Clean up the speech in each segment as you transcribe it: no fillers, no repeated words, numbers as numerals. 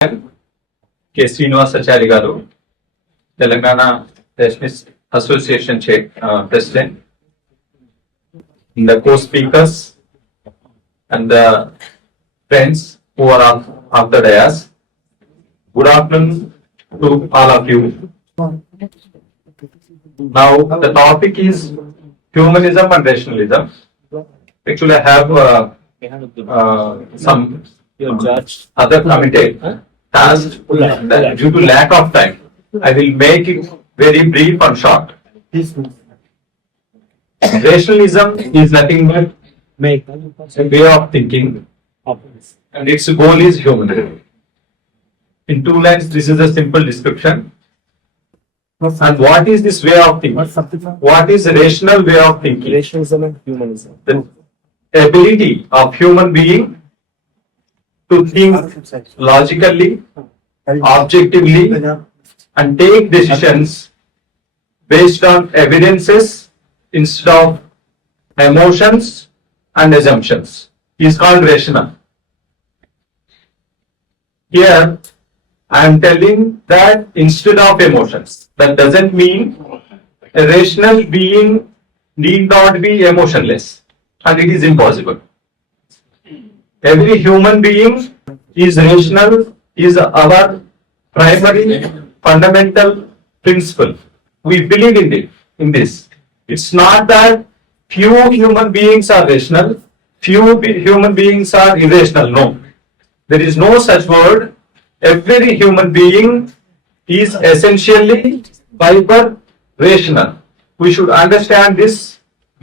కె శ్రీనివాసాచారి గారు, Telangana rationalist association president, the co-speakers and the friends who are of the dais. Good afternoon to all of you. Now the topic is humanism and rationalism. Actually, I have some other committee tasked that due to lack of time, I will make it very brief and short. Rationalism is nothing but a way of thinking, and its goal is humanism. In 2 lines, this is a simple description. And what is this way of thinking? What is a rational way of thinking? Rationalism and humanism. The ability of human being to think logically, objectively, and take decisions based on evidences instead of emotions and assumptions is called rational. Here I am telling that instead of emotions. That doesn't mean a rational being need not be emotionless, and it is impossible. Every human being is rational, is our primary fundamental principle. We believe in this. It's not that few human beings are rational, few human beings are irrational. No, there is no such word. Every human being is essentially by birth rational. We should understand this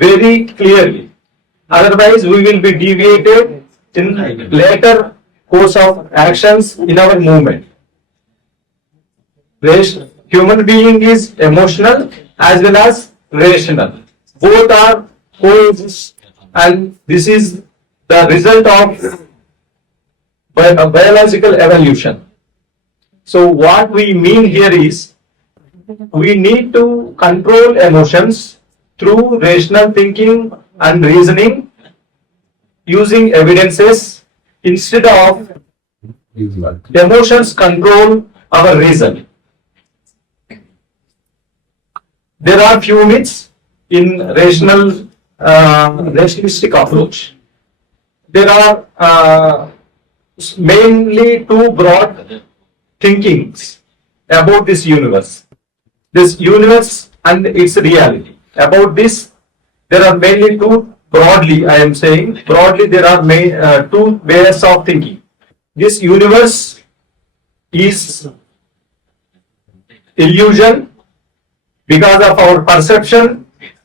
very clearly. Otherwise, we will be deviated in later course of actions in our movement. Human being is emotional as well as rational. Both are coexist, and this is the result of biological evolution. So what we mean here is we need to control emotions through rational thinking and reasoning using evidences instead of emotions control our reason. There are few myths in rationalistic approach. There are mainly 2 broad thinkings about this universe and its reality. About this, there are mainly 2 broadly. I am saying broadly there are 2 ways of thinking. This universe is illusion. Because of our perception,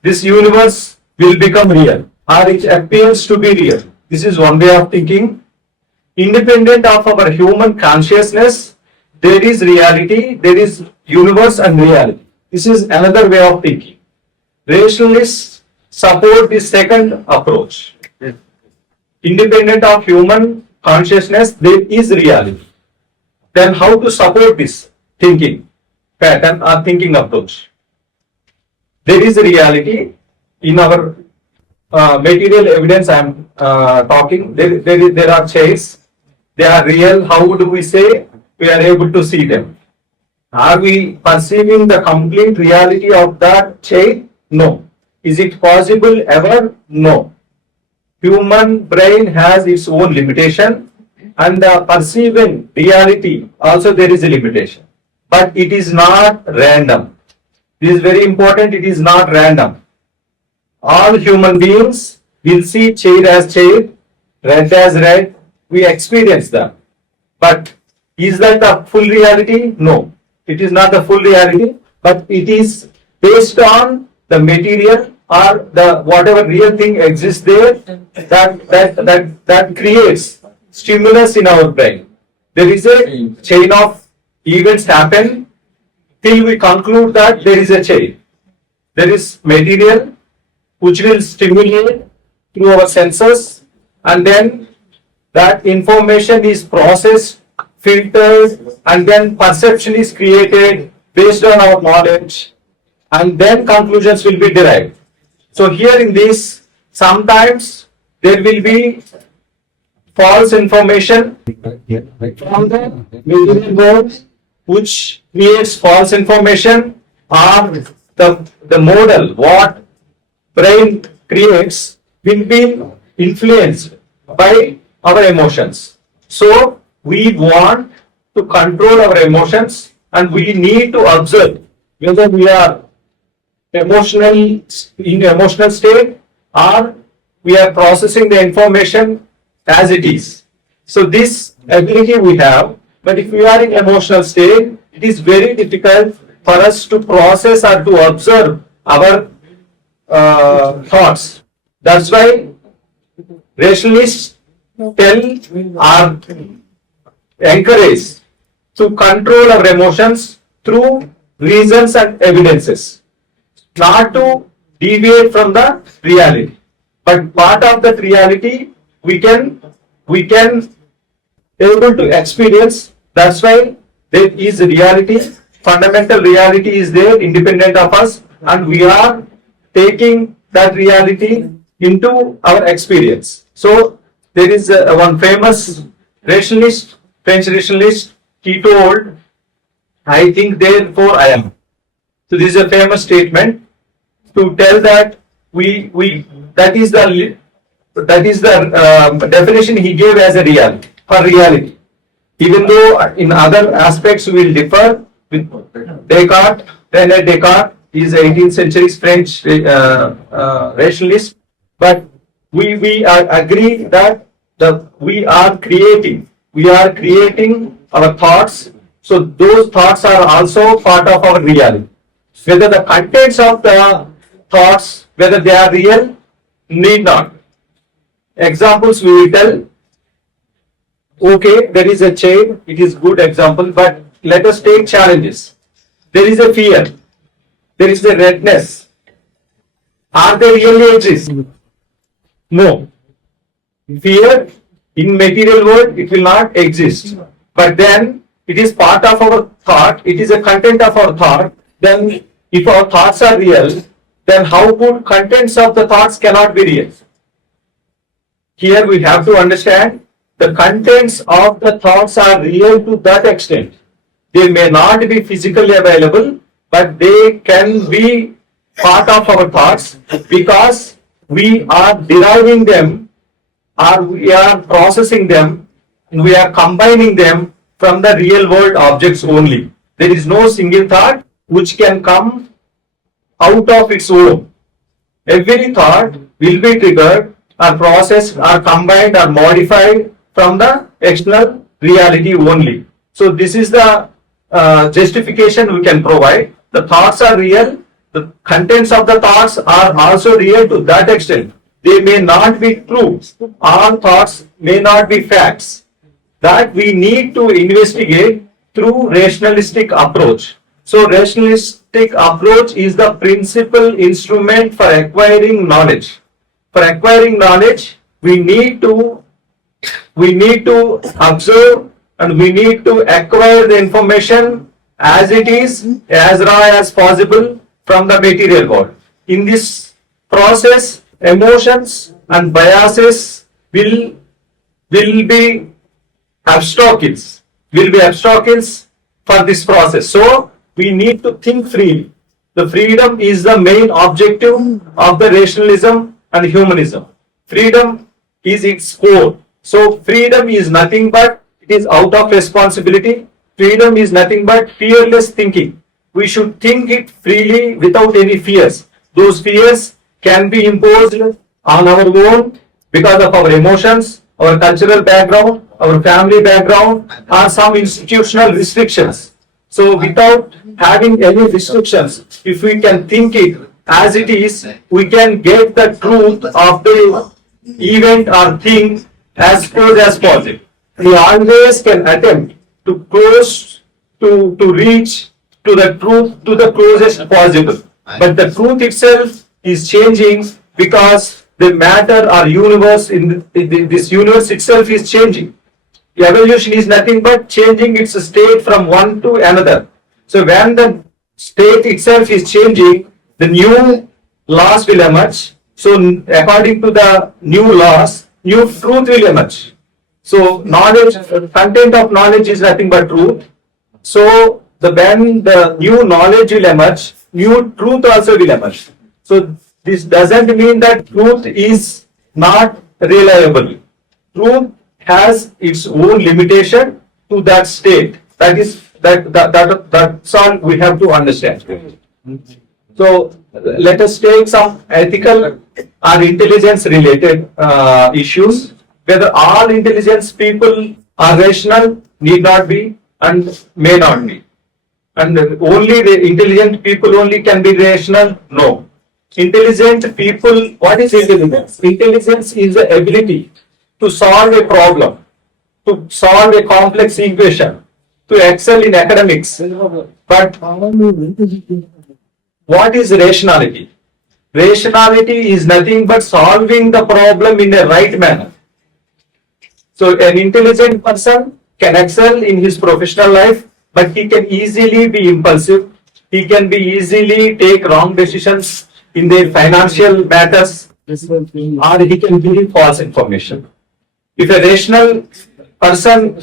this universe will become real, or it appears to be real. This is one way of thinking. Independent of our human consciousness, there is reality, there is universe and reality. This is another way of thinking. Rationalists support the second approach. Independent of human consciousness, there is reality. Then how to support this thinking pattern or thinking approach? There is a reality in our material evidence. I am talking. There are chairs. They are real. How do we say we are able to see them? Are we perceiving the complete reality of that chair? No. Is it possible ever? No. Human brain has its own limitation, and the perceiving reality also there is a limitation. But it is not random. This is very important. It is not random. All human beings will see chair as chair, red as red. We experience that. But is that the full reality? No. It is not the full reality, but it is based on the material or the whatever real thing exists there that creates stimulus in our brain. There is a chain of events happen till we conclude that there is a chain. There is material which will stimulate through our senses, and then that information is processed, filtered, and then perception is created based on our knowledge, and then conclusions will be derived. So here in this, sometimes there will be false information from the material world, which creates false information, or the model what brain creates will be influenced by our emotions. So we want to control our emotions, and we need to observe whether we are in emotional state, or we are processing the information as it is. So this ability we have, but if we are in emotional state, it is very difficult for us to process or to observe our thoughts. That's why rationalists tell or encourage to control our emotions through reasons and evidences, not to deviate from the reality. But part of that reality we can able to experience. That's why there is reality, fundamental reality is there independent of us, and we are taking that reality into our experience. So there is one famous rationalist, French rationalist, he told, I think therefore I am. So this is a famous statement to tell that that is the definition he gave as a reality, for reality. Even though in other aspects we will differ with Descartes. René Descartes is 18th century French rationalist, but we agree that we are creating our thoughts. So those thoughts are also part of our reality. Whether the contents of the thoughts, whether they are real, need not. Examples we will tell. Okay, there is a chain, it is good example, but let us take challenges. There is a fear, there is a redness. Are they really exist? No. Fear in material world, it will not exist. But then it is part of our thought, it is a content of our thought. Then if our thoughts are real, then how could contents of the thoughts cannot be real? Here we have to understand the contents of the thoughts are real to that extent. They may not be physically available, but they can be part of our thoughts because we are deriving them, or we are processing them, and we are combining them from the real world objects only. There is no single thought which can come out of its own. Every thought will be triggered or processed or combined or modified from the external reality only. So this is the justification we can provide. The thoughts are real. The contents of the thoughts are also real to that extent. They may not be true. All thoughts may not be facts. That we need to investigate through rationalistic approach. So rationalistic approach is the principal instrument for acquiring knowledge. For acquiring knowledge, we need to observe and we need to acquire the information as it is, as raw as possible from the material world. In this process, emotions and biases will be obstacles for this process. So we need to think freely. The freedom is the main objective of the rationalism and humanism. Freedom is its core. So freedom is nothing but, it is out of responsibility. Freedom is nothing but fearless thinking. We should think it freely without any fears. Those fears can be imposed on our own because of our emotions, our cultural background, our family background, or some institutional restrictions. So without having any restrictions, if we can think it as it is, we can get the truth of the event or thing as close as possible. We always can attempt to reach to the truth to the closest possible. But the truth itself is changing because the matter or universe in this universe itself is changing. Evolution is nothing but changing its state from one to another. So when the state itself is changing, the new laws will emerge. So according to the new laws, new truth will emerge. So knowledge, content of knowledge is nothing but truth. So when the new knowledge will emerge, new truth also will emerge. So this doesn't mean that truth is not reliable. Truth has its own limitation to that state. That's all we have to understand. So let us take some ethical or intelligence related issues. Whether all intelligence people are rational, need not be and may not be. And only the intelligent people only can be rational? No. Intelligent people, what is intelligence? Intelligence is the ability to solve a problem, to solve a complex equation, to excel in academics. But what is rationality? Rationality is nothing but solving the problem in a right manner. So an intelligent person can excel in his professional life, but he can easily be impulsive. He can be easily take wrong decisions in their financial matters, or he can give false information. If a rational person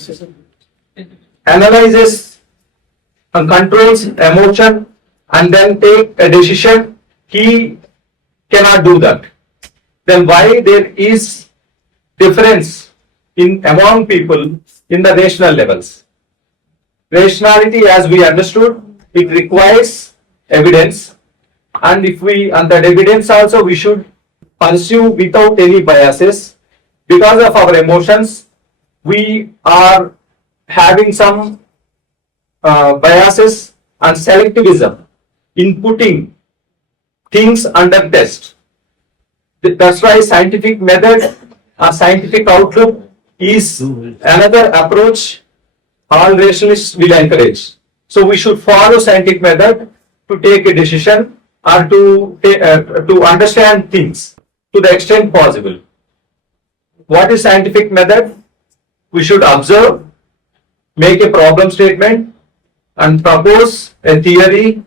analyzes and controls emotion and then take a decision, he cannot do that. Then why there is difference among people in the rational levels? Rationality, as we understood, it requires evidence, and that evidence also we should pursue without any biases. Because of our emotions, we are having some biases and selectivism in putting things under test. That's why scientific method or scientific outlook is another approach all rationalists will encourage. So we should follow scientific method to take a decision or to understand things to the extent possible. What is scientific method? We should observe, make a problem statement, and propose a theory,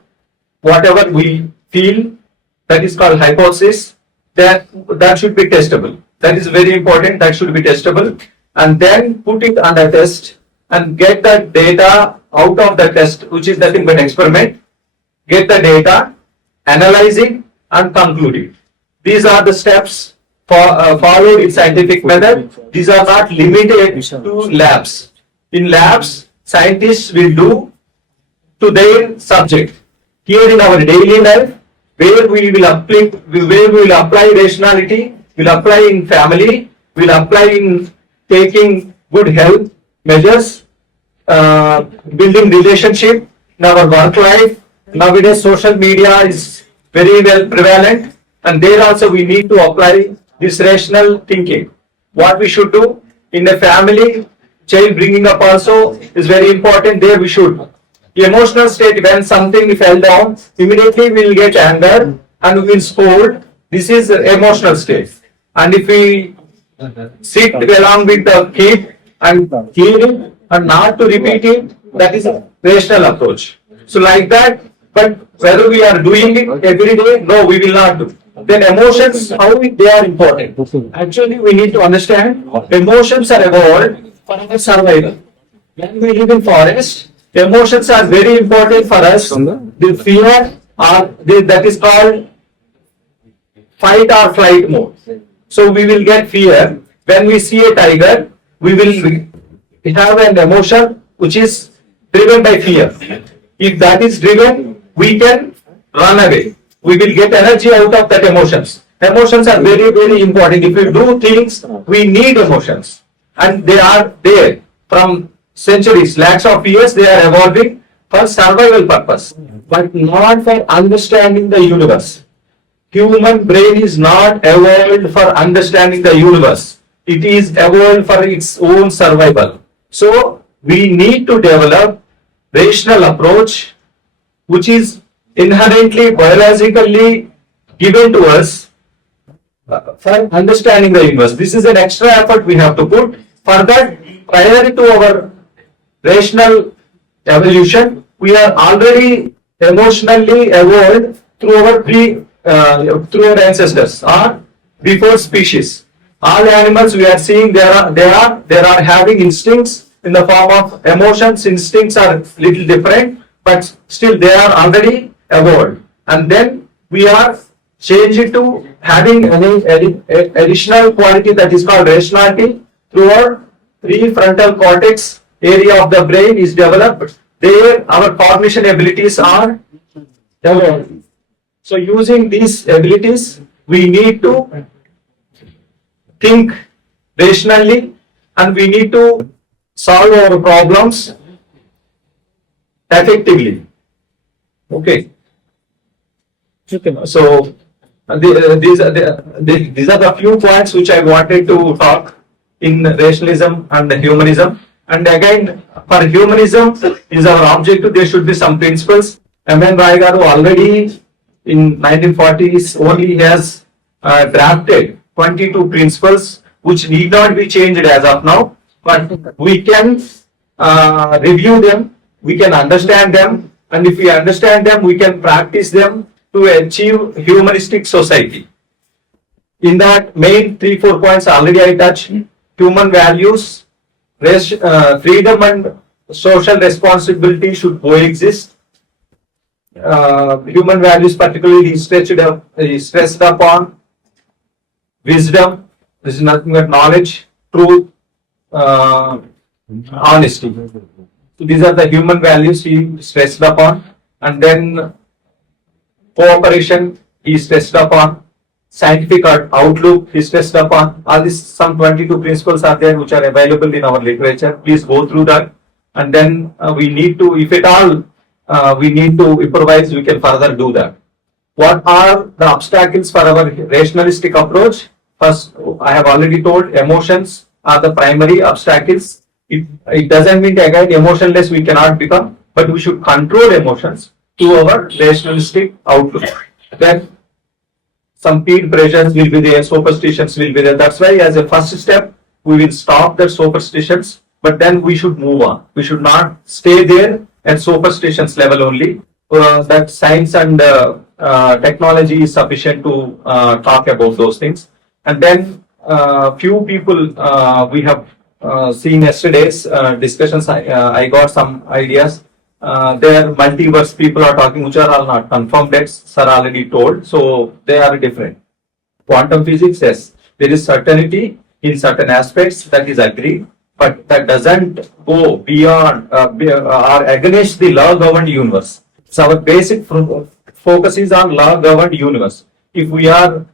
whatever we feel, that is called hypothesis. That should be testable. That is very important, that should be testable. And then put it under test and get the data out of the test, which is nothing but experiment. Get the data, analyze it, and conclude it. These are the steps followed in scientific method. These are not limited to labs. In labs, scientists will do to their subject. Here in our daily life, where we will apply rationality, we'll apply in family, we'll apply in taking good health measures, building relationship in our work life. Nowadays, social media is very well prevalent, and there also we need to apply this rational thinking. What we should do in a family, child bringing up also is very important. There we should. The emotional state, when something fell down, immediately we will get anger and we will scold. This is the emotional state. And if we sit along with the kid and hear it and not to repeat it, that is a rational approach. So like that, but whether we are doing it every day, no, we will not do. Then emotions, how they are important. Actually, we need to understand emotions are evolved for our survival. When we live in forest, emotions are very important for us. The fear that is called fight or flight mode. So we will get fear. When we see a tiger, we will have an emotion which is driven by fear. If that is driven, we can run away. We will get energy out of that emotions. Emotions are very, very important. If we do things, we need emotions. And they are there from centuries, lakhs of years, they are evolving for survival purpose, but not for understanding the universe. Human brain is not evolved for understanding the universe. It is evolved for its own survival. So we need to develop rational approach, which is inherently biologically given to us for understanding the universe. This is an extra effort we have to put. For that, prior to our rational evolution, we are already emotionally evolved through our ancestors or before species. All animals we are seeing they are having instincts in the form of emotions. Instincts are little different, but still they are already evolved. And then we are changed to having any additional quality that is called rationality through our prefrontal cortex area of the brain is developed. There our cognition abilities are developed. So using these abilities, we need to think rationally and we need to solve our problems effectively. Okay. So these are the few points which I wanted to talk in rationalism and humanism. And again, for humanism is our objective. There should be some principles. M.N. Rai garu already in 1940s only has drafted 22 principles which need not be changed as of now, but we can review them, we can understand them, and if we understand them, we can practice them to achieve humanistic society. In that main 3-4 points already I touched: human values, freedom and social responsibility should coexist. Human values particularly stressed upon wisdom. This is nothing but knowledge, truth, honesty. So these are the human values he stressed upon. And then cooperation he stressed upon. Scientific outlook he stressed upon. All these some 22 principles are there which are available in our literature. Please go through that. And then we need to, if at all we need to improvise, we can further do that. What are the obstacles for our rationalistic approach? First, I have already told, emotions are the primary obstacles. It doesn't mean again emotionless we cannot become, but we should control emotions to our rationalistic outlook. Then some peer pressures will be there, superstitions will be there. That's why as a first step, we will stop the superstitions, but then we should move on. We should not stay there at superstitions level only. That science and technology is sufficient to talk about those things. And then few people we have seen yesterday's discussions. I got some ideas. There multiverse people are talking, which are all not confirmed yet, are already told. So they are different. Quantum physics, yes, there is certainty in certain aspects, that is agreed, but that doesn't go beyond or against the law-governed universe. So our basic focus is on law-governed universe. If we are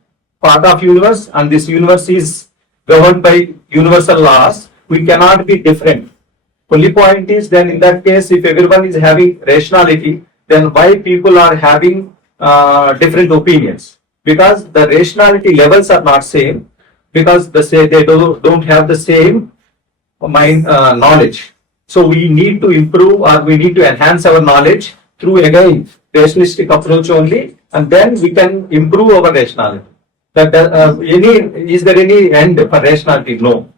part of universe and this universe is governed by universal laws, we cannot be different. Only point is, then in that case, if everyone is having rationality, then why people are having different opinions? Because the rationality levels are not same, because they don't have the same mind knowledge. So we need to improve or we need to enhance our knowledge through again rationalistic approach only, and then we can improve our rationality. That is there any end for rationality? No.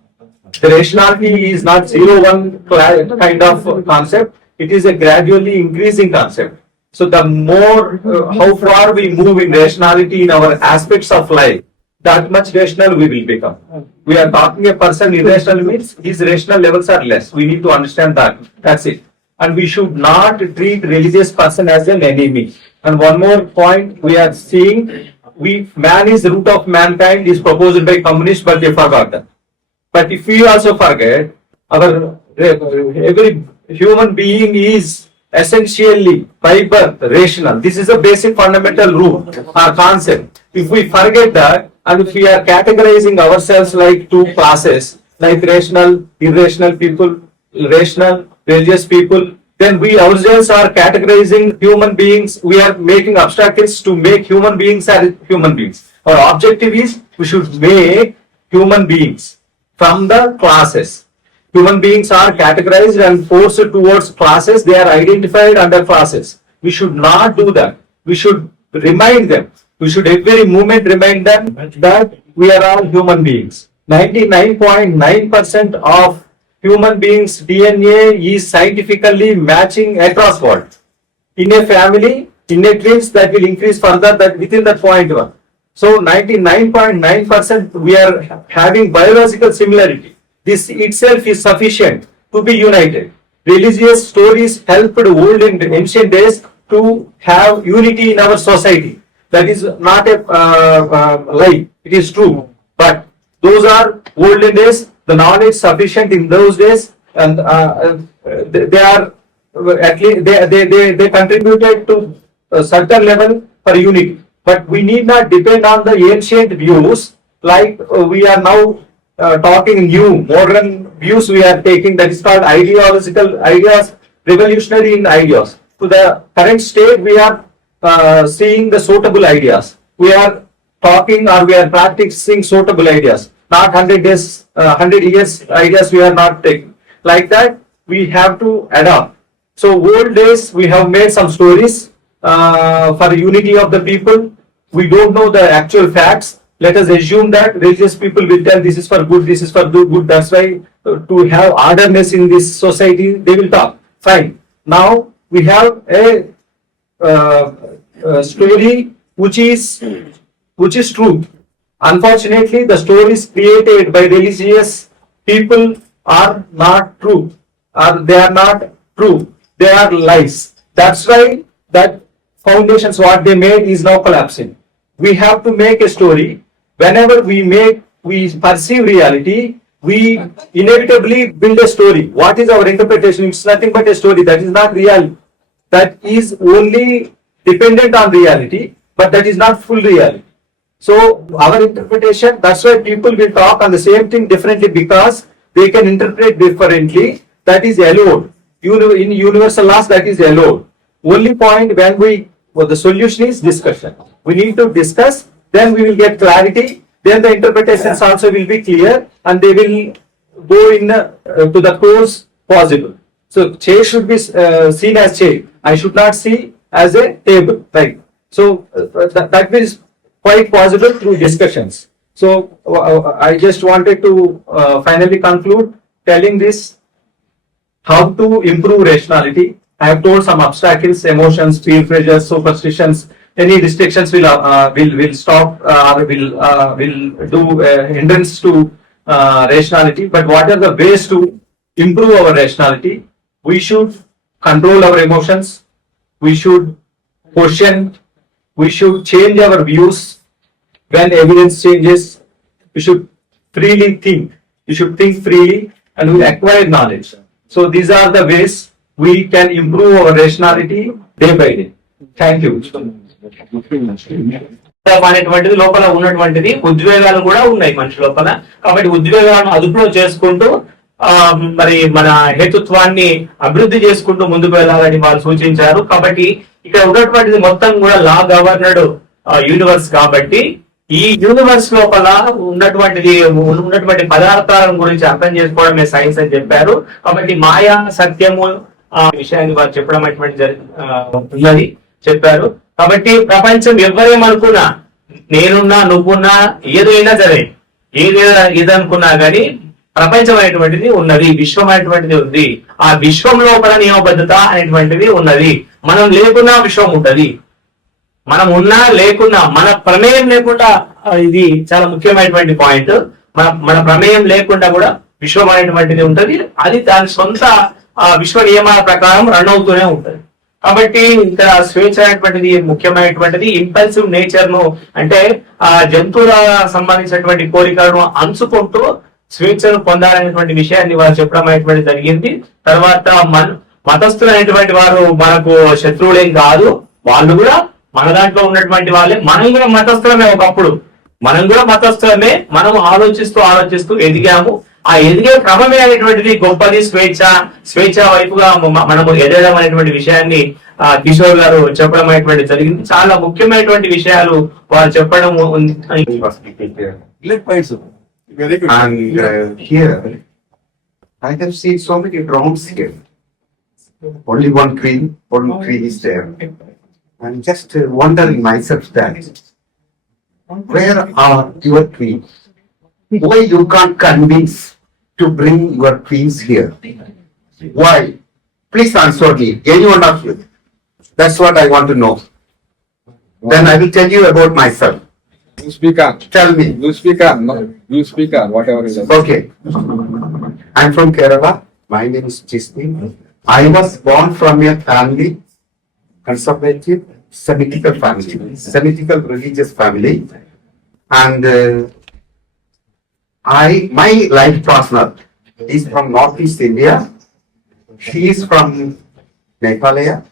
The rationality is not 0-1 kind of concept. It is a gradually increasing concept. So the more how far we move in rationality in our aspects of life, that much rational we will become. We are talking a person irrational means his rational levels are less. We need to understand that. That's it. And we should not treat religious person as an enemy. And one more point we are seeing, man is the root of mankind is proposed by communists, but they forgot that. But if we also forget, every human being is essentially by birth rational. This is a basic fundamental rule or concept. If we forget that, and if we are categorizing ourselves like two classes, like rational, irrational people, rational, religious people, then we ourselves are categorizing human beings. We are making obstacles to make human beings as human beings. Our objective is we should make human beings from the classes. Human beings are categorized and forced towards classes. They are identified under classes. We should not do that. We should remind them. We should every moment remind them that we are all human beings. 99.9% of human beings' DNA is scientifically matching across world. In a family, in a twins, that will increase further that within that point one. So 99.9% we are having biological similarity. This itself is sufficient to be united. Religious stories helped old and ancient days to have unity in our society. That is not a lie. It is true. But those are olden days. The knowledge sufficient in those days, and they are at least they contributed to a certain level for unity. But we need not depend on the ancient views like we are now talking new modern views we are taking, that is called ideological ideas, revolutionary in ideas. To the current state we are seeing the suitable ideas. We are talking or we are practicing suitable ideas, not 100 days, 100 years ideas we are not taking. Like that, we have to adopt. So old days, we have made some stories for unity of the people. We don't know the actual facts. Let us assume that religious people will tell this is for good, this is for good. That's why to have orderliness in this society, they will talk. Fine. Now we have a story which is true. Unfortunately, the stories created by religious people are not true, or they are not true. They are lies. That's why that foundations what they made is now collapsing. We have to make a story. Whenever we perceive reality, we inevitably build a story. What is our interpretation? It's nothing but a story. That is not reality. That is only dependent on reality, but that is not full reality. So our interpretation, that's why people will talk on the same thing differently, because they can interpret differently. That is allowed. In universal laws, that is allowed. Only point when the solution is discussion. We need to discuss, then we will get clarity, then the interpretations also will be clear, and they will go in to the course possible. So chair should be seen as chair. I should not see as a table, right? So that is quite possible through discussions. So I just wanted to finally conclude telling this, how to improve rationality. I have told some obstacles, emotions, peer pressures, superstitions. Any restrictions will stop or will do hindrance to rationality. But what are the ways to improve our rationality? We should control our emotions. We should question. We should change our views when evidence changes. We should freely think. We should think freely, and we acquire knowledge. So these are the ways we can improve our rationality day by day. Thank you. అనేటువంటిది లోపల ఉన్నటువంటిది ఉద్వేగాలు కూడా ఉన్నాయి మనిషి లోపల. కాబట్టి ఉద్వేగాలను అదుపులో చేసుకుంటూ మరి మన హేతుత్వాన్ని అభివృద్ధి చేసుకుంటూ ముందుకు వెళ్ళాలని వారు సూచించారు. కాబట్టి ఇక్కడ ఉన్నటువంటిది మొత్తం కూడా లా గవర్నర్డ్ యూనివర్స్. కాబట్టి ఈ యూనివర్స్ లోపల ఉన్నటువంటి పదార్థాల గురించి అర్థం చేసుకోవడమే సైన్స్ అని చెప్పారు. కాబట్టి మాయా సత్యము విషయాన్ని వారు చెప్పడం ఉన్నది చెప్పారు. కాబట్టి ప్రపంచం ఎవరేమనుకున్నా, నేనున్నా నువ్వున్నా ఏదైనా సరే, ఏదనుకున్నా కానీ ప్రపంచం అనేటువంటిది ఉన్నది, విశ్వం అనేటువంటిది ఉంది. ఆ విశ్వం లోపల నియమబద్ధత అనేటువంటిది ఉన్నది. మనం లేకున్నా విశ్వం ఉంటది, మనం ఉన్నా లేకున్నా, మన ప్రమేయం లేకుండా, ఇది చాలా ముఖ్యమైనటువంటి పాయింట్. మన ప్రమేయం లేకుండా కూడా విశ్వం అనేటువంటిది ఉంటది. అది దాని సొంత విశ్వ నియమాల ప్రకారం రన్ అవుతూనే ఉంటది. కాబట్టి ఇక్కడ స్వేచ్ఛ అనేటువంటిది ముఖ్యమైనటువంటిది. ఇంపల్సివ్ నేచర్ ను, అంటే ఆ జంతువుల సంబంధించినటువంటి కోరికలను అంచుకుంటూ స్వేచ్ఛను పొందాలనేటువంటి విషయాన్ని వారు చెప్పడం అనేటువంటి జరిగింది. తర్వాత మతస్థులు అనేటువంటి వారు మనకు శత్రువులేం కాదు, వాళ్ళు కూడా మన దాంట్లో ఉన్నటువంటి వాళ్ళే. మనం కూడా మతస్థులమే, ఒకప్పుడు మనం కూడా మతస్థులమే. మనం ఆలోచిస్తూ ఎదిగాము. ఆ ఎదిగే క్రమమే అనేటువంటిది గొప్పది. స్వేచ్ఛ వైపుగా మనము ఎదగడం అనేటువంటి విషయాన్ని కిషోర్ గారు చెప్పడం అనేటువంటి జరిగింది. చాలా ముఖ్యమైనటువంటి విషయాలు వారు చెప్పడం ఉంది. Very good. And here, I have seen so many drowns here. Only one queen is there. I'm just wondering myself that, where are your queens? Why you can't convince to bring your queens here? Why? Please answer me, any one of you. That's what I want to know. Then I will tell you about myself. You speak on. Tell me. You speak on. No, you speak on whatever it is. Okay. I'm from Kerala. My name is Chisni. I was born from a family, conservative, Semitical family, Semitical religious family. And my life partner is from Northeast India. She is from Meghalaya.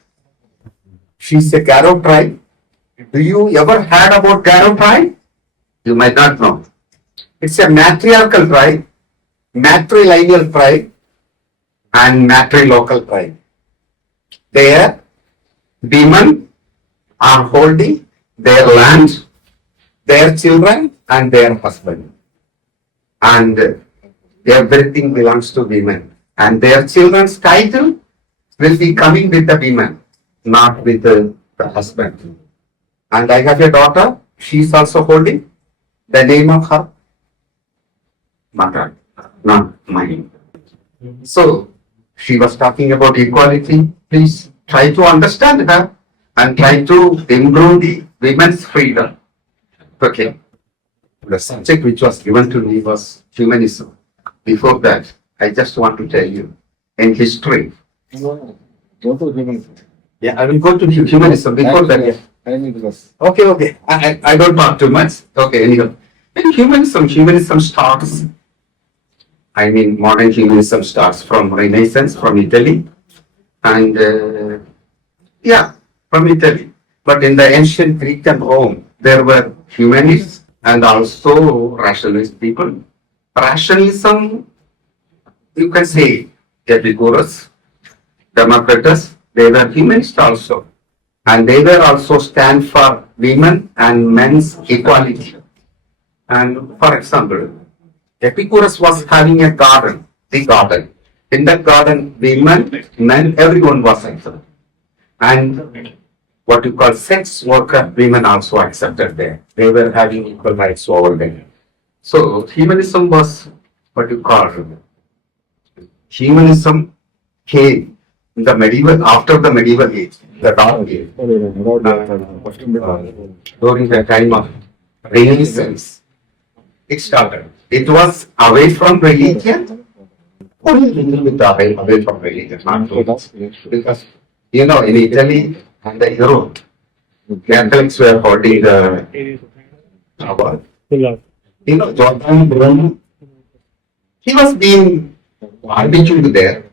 She's a Garo tribe. Do you ever heard about Garo tribe? You might not know. It's a matriarchal tribe, matrilineal tribe, and matrilocal tribe. There, women are holding their land, their children, and their husband. And everything belongs to women. And their children's title will be coming with the women, not with the husband. And I have a daughter, she is also holding the name of her mother, not mine. So, she was talking about equality. Please try to understand her and try to improve the women's freedom. Okay. The subject which was given to me was humanism. Before that, I just want to tell you, in history, Go to human. yeah, I will go to humanism before that. Yeah. I need this. Okay. I don't talk too much. Okay, anyhow. In humanism starts, I mean, modern humanism starts from Renaissance, from Italy. And, yeah, from Italy. But in the ancient Greek and Rome, there were humanists and also rationalist people. Rationalism, you can say, Epicurus, Democritus, they were humanists also. And they were also stand for women and men's equality. And for example, Epicurus was having a garden, the garden. In that garden, women, men, everyone was accepted. And what you call sex worker, women also accepted there. They were having equal rights over there. So humanism was what you call, humanism came in the medieval, after the medieval age, the dark age, during the time of Renaissance. It started. It was away from religion, only little bit away from religion, not too much. Because, you know, in Italy and the Europe, Catholics were holding the power. You know, Jordan Bruno, he was being barbecued there.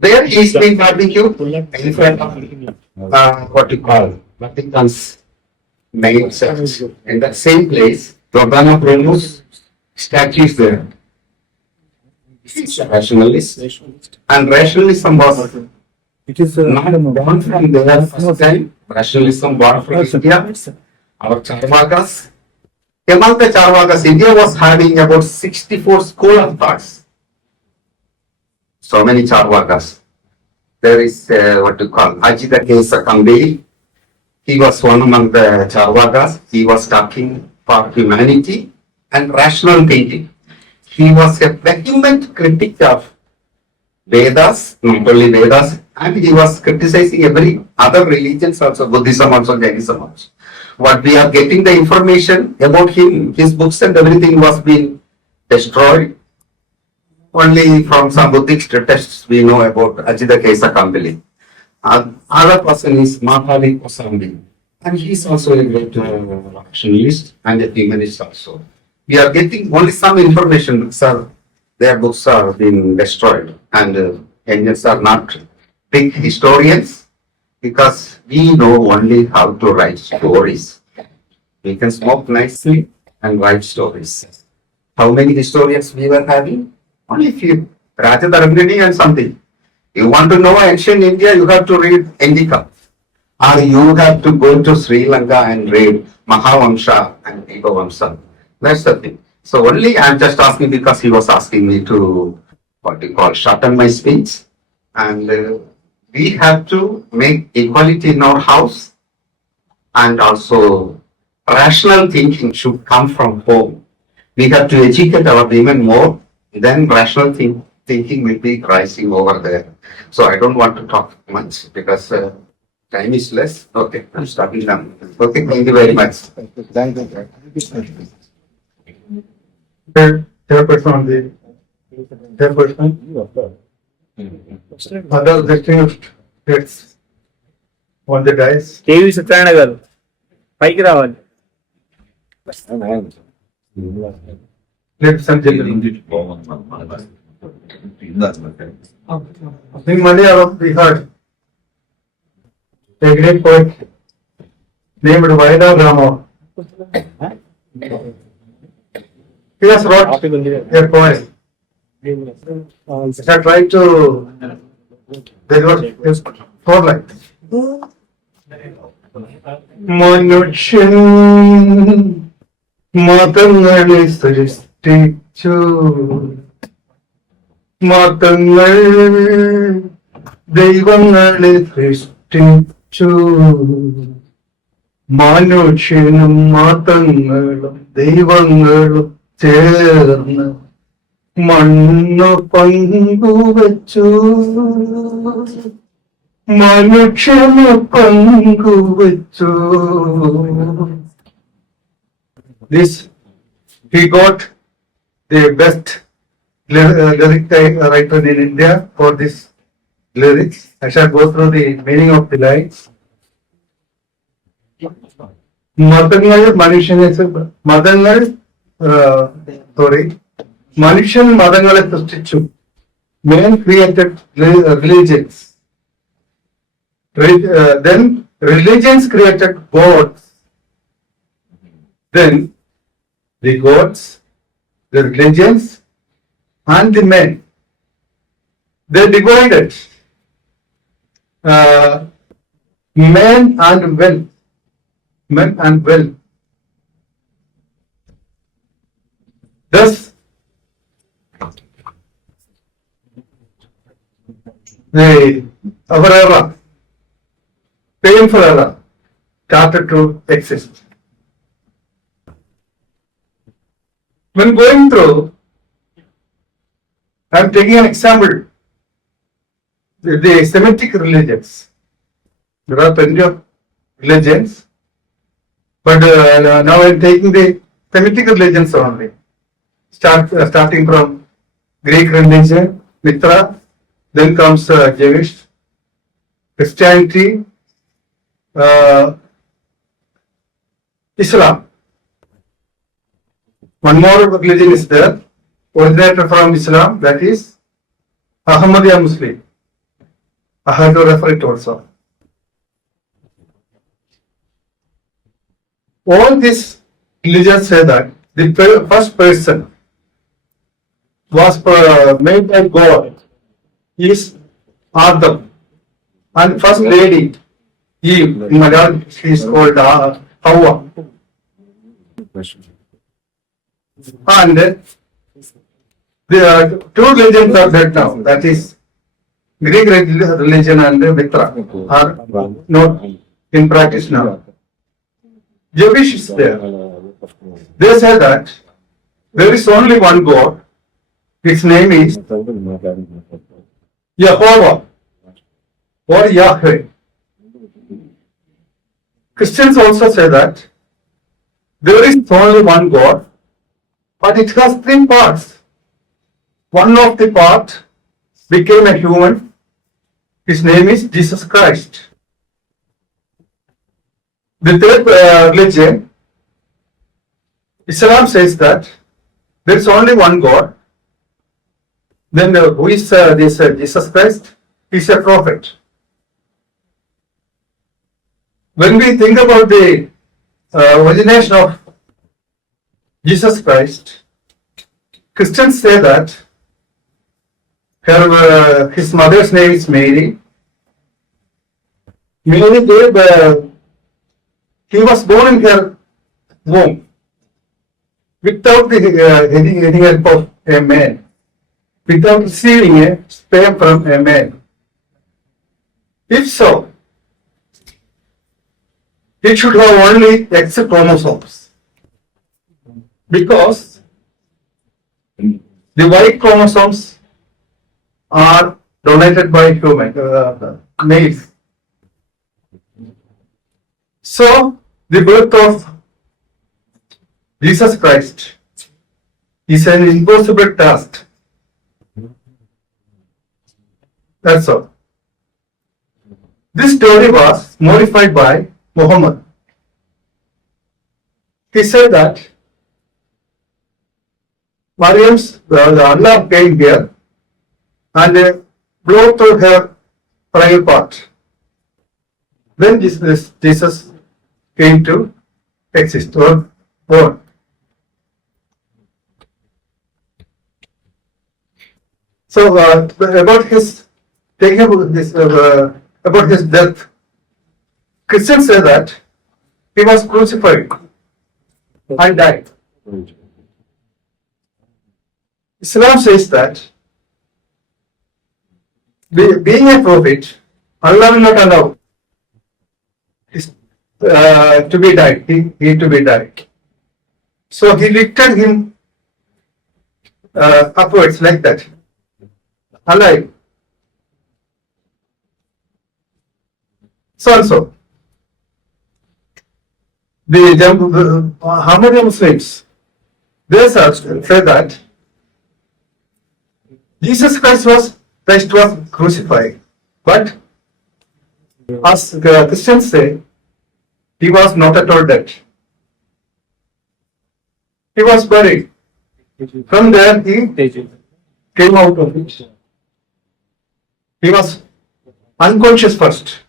There he is being barbecued in front of what you call Vatican's main church. In that same place, Giordano Bruno's statue is there. He's a rationalist. And rationalism was not born from there first time. Rationalism born from India. Our Charvakas. Among the Charvakas, India was having about 64 school of thoughts. So many Charvakas. There is what you call Ajita Kesa Kambili. He was one among the Charvakas. He was talking for humanity and rational thinking. He was a vehement critic of Vedas, not only Vedas, and he was criticizing every other religions also, Buddhism also, Jainism also. What we are getting the information about him, his books and everything was being destroyed. Only from some Buddhist texts we know about Ajita Kesa Kambili. Other person is Mahali Kosambi. And he is also a great rationalist and a humanist also. We are getting only some information, sir. Their books are being destroyed and Indians are not big historians because we know only how to write stories. We can smoke nicely and write stories. How many historians we were having? Only few. Raja Dharangani and something. You want to know ancient India, you have to read Indika. Or you have to go to Sri Lanka and read Mahavamsha and Dipavamsa. That's the thing. So only I'm just asking because he was asking me to, what you call, shorten my speech. And we have to make equality in our house. And also rational thinking should come from home. We have to educate our women more. Then rational thinking will be rising over there. So I don't want to talk much because Time is less. Okay, I'm stopping now. Okay, thank you very much. Thank you. Chairperson on the chairperson, other distinguished guests on the dais. KV Satyanarayana గారు పైకి రావాలి. Ladies and gentlemen, in Malayalam we heard a great poet named Vaida Rama. He has wrote a poem. I tried to deliver his four lines. മനുഷ്യൻ മതങ്ങളെ സൃഷ്ടിച്ചു, മതങ്ങൾ ദൈവങ്ങളെ സൃഷ്ടിച്ചു, മനുഷ്യനും മതങ്ങളും ദൈവങ്ങളും ചേർന്ന് മണ്ണ് പങ്കുവച്ചു, മനുഷ്യന് പങ്കുവച്ചു. This he got the best lyric writer in India for this lyrics. I shall go through the meaning of the lines. മതങ്ങൾ മനുഷ്യനെ മതങ്ങൾ മനുഷ്യൻ മതങ്ങളെ സൃഷ്ടിച്ചു. Man created religions. Then religions created gods. Then the gods, the religions, and the men, they divided men and wealth. Men and wealth. Thus, our era, painful era, started to exist. When going through, I am taking an example, the Semitic religions. There are plenty of religions, but now I am taking the Semitic religions only. Starting from Greek religion, Mitra, then comes Jewish, Christianity, Islam. One more religion is there, originated from Islam, that is Ahmadiyya Muslim. I have to refer it also. All these religions say that the first person was made by God is Adam, and first lady Eve. In Malayalam she is called Hawa. And the two religions are dead now. That is Greek religion and Mitra are not in practice now. Jewish is there. They say that there is only one God. His name is Jehovah or Yahweh. Christians also say that there is only one God, but it has three parts. One of the part became a human. His name is Jesus Christ. The third religion, Islam, says that there is only one God. Then who is this Jesus Christ? He is a prophet. When we think about the origination of Jesus Christ, Christians say that his mother's name is Mary. Mary gave, he was born in her womb without the any help of a man, without receiving a sperm from a man. If so, it should have only X chromosomes, because the Y chromosomes are donated by human males. So, the birth of Jesus Christ is an impossible task. That's all. This story was modified by Muhammad. He said that the Allah came here and blew through her private part. Then Jesus came to exist or born. So about his taking about his death, Christians say that he was crucified and died. Islam says that being a prophet, Allah will not allow to be died. He to be died. So he lifted him upwards like that, alive. So also, the Ahmadiyya Muslims, they say that Jesus Christ was crucified, but as the Christians say, he was not at all dead. He was buried. From there he came out of it. He was unconscious first.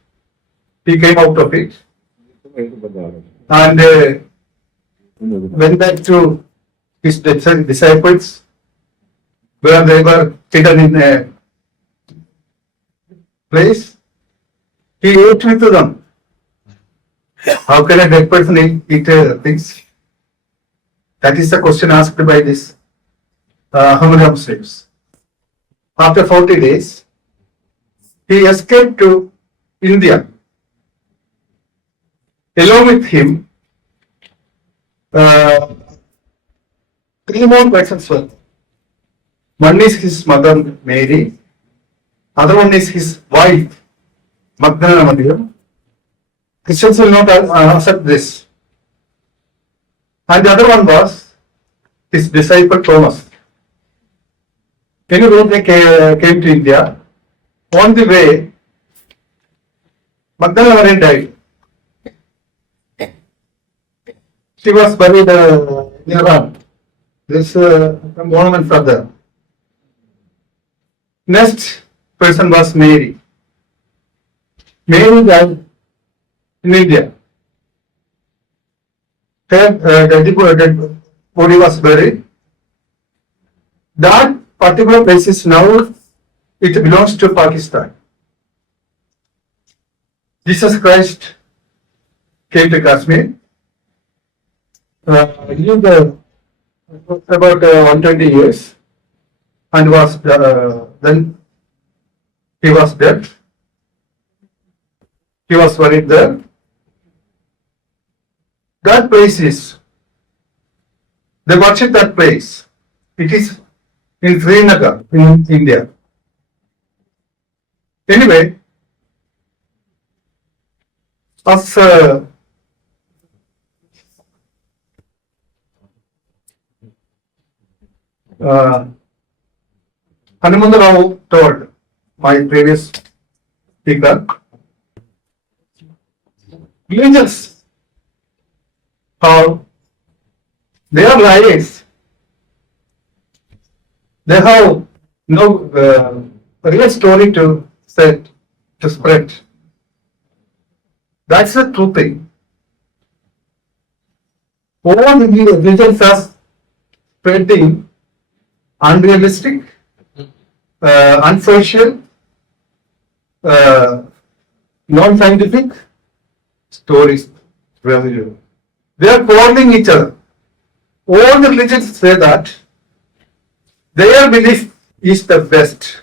He came out of it and went back to his disciples, where they were hidden in a place. He ate with them. How can a dead person eat things? That is the question asked by this Ahmadiyya Muslims. After 40 days, he escaped to India. Along with him, 3 more persons were. One is his mother Mary, other one is his wife Magdalena Maria. Christians will not accept this. And the other one was his disciple Thomas. Anyway, they came to India. On the way, Magdalena Maria died. She was buried near Ram. This monument for there. Next person was Mary. Mary died in India. Her dead body was buried. That particular place is now, it belongs to Pakistan. Jesus Christ came to Kashmir. He lived about 120 years and was then he was dead. He was buried there. That place is, they worship that place. It is in Srinagar in India. Anyway, as Hanumanth Rao told my previous speaker, religions, how they are liars. They have no real story to spread. That's the true thing. All the religions are spreading unrealistic, unsocial, non-scientific stories. They are quarreling each other. All the religions say that their belief is the best.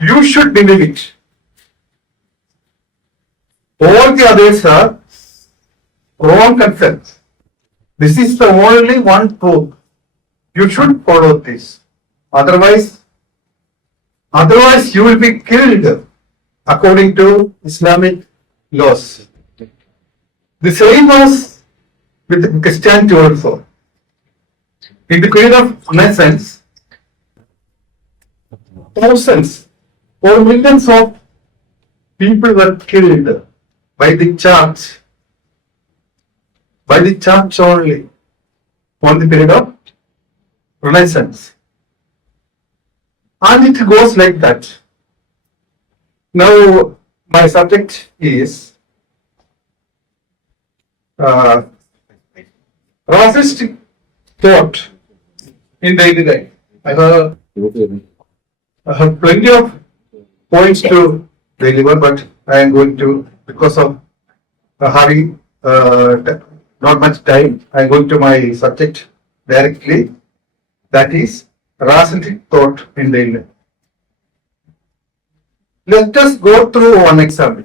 You should believe it. All the others are wrong concepts. This is the only one truth. You should follow this. Otherwise you will be killed according to Islamic laws. The same was with Christianity also. In the period of Renaissance, thousands or millions of people were killed by the church only on the period of Renaissance. And it goes like that. Now, my subject is racistic thought in daily life. I have plenty of points to deliver, but I am going to, because of having not much time, I am going to my subject directly. That is racistic thought in daily life. Let us go through one example.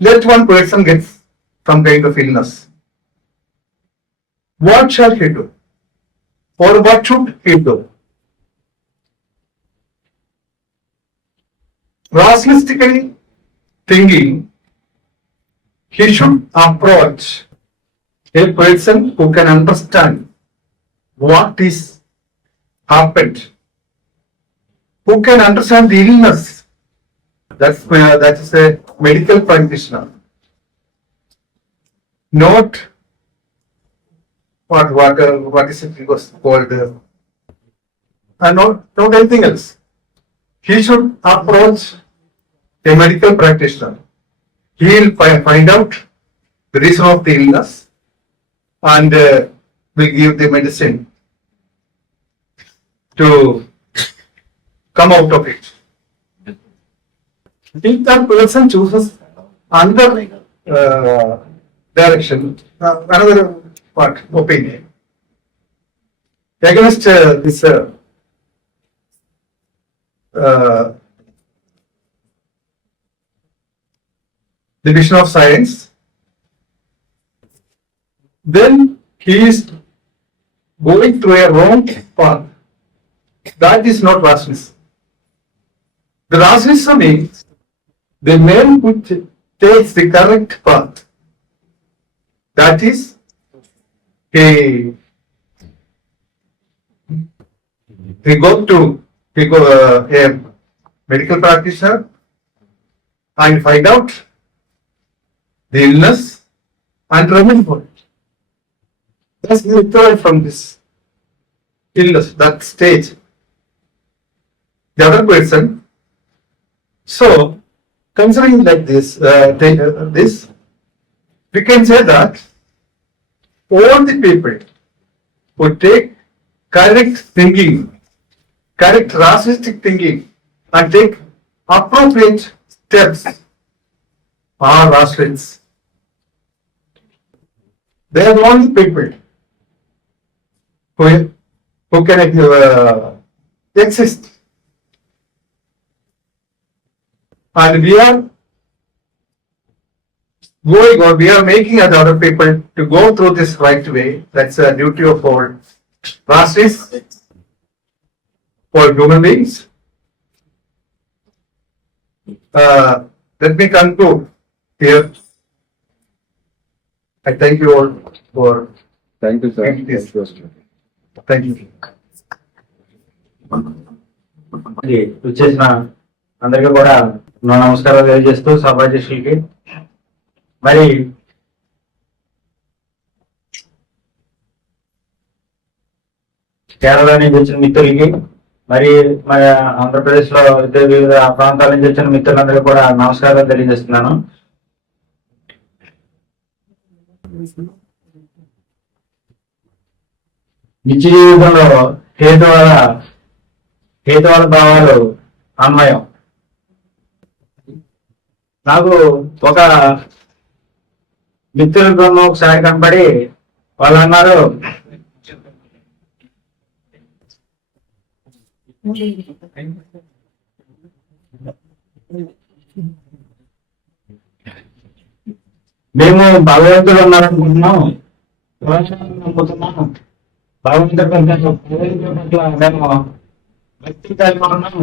Let one person get some kind of illness. What shall he do? Or what should he do? Rationalistically thinking, he should approach a person who can understand what is happened, who can understand the illness. That is a medical practitioner. Not what is it was called, and not anything else. He should approach a medical practitioner. He will find out the reason of the illness and will give the medicine to come out of it. If that person chooses another direction, another opinion against this the vision of science, then he is going through a wrong path. That is not rationalism. The rationalism is the man who takes the correct path. That is he go to a medical practitioner and find out the illness and remedy for it. That's the recovery from this illness, that stage. The other person, so considering like this, we can say that all the people who take correct thinking, correct rationalistic thinking, and take appropriate steps are rationalists. They are the only people who can exist. And we are going, or we are making other people to go through this right way. That's a duty of all rationalists, for human beings. Let me conclude here. I thank you all for Thank you, sir. Yes. thank you. వచ్చేసిన అందరికీ కూడా నా నమస్కారాలు తెలియజేస్తూ సభాధ్యక్షులకి మరి కేరళ నుంచి వచ్చిన మిత్రులకి మరి మన ఆంధ్రప్రదేశ్ లో వివిధ ప్రాంతాల నుంచి వచ్చిన మిత్రులందరికీ కూడా నమస్కారాలు తెలియజేస్తున్నాను. నిత్య జీవితంలో హేతువాద భావాలు అన్వయం. నాకు ఒక మిత్రుల బృందం ఒకసారి కనపడి వాళ్ళు అన్నారు, మేము భగవంతుడు ఉన్నారనుకుంటున్నాం, నమ్ముతున్నాం, భగవంతుడి పట్ల మేము భక్తి కలిగి ఉన్నాం.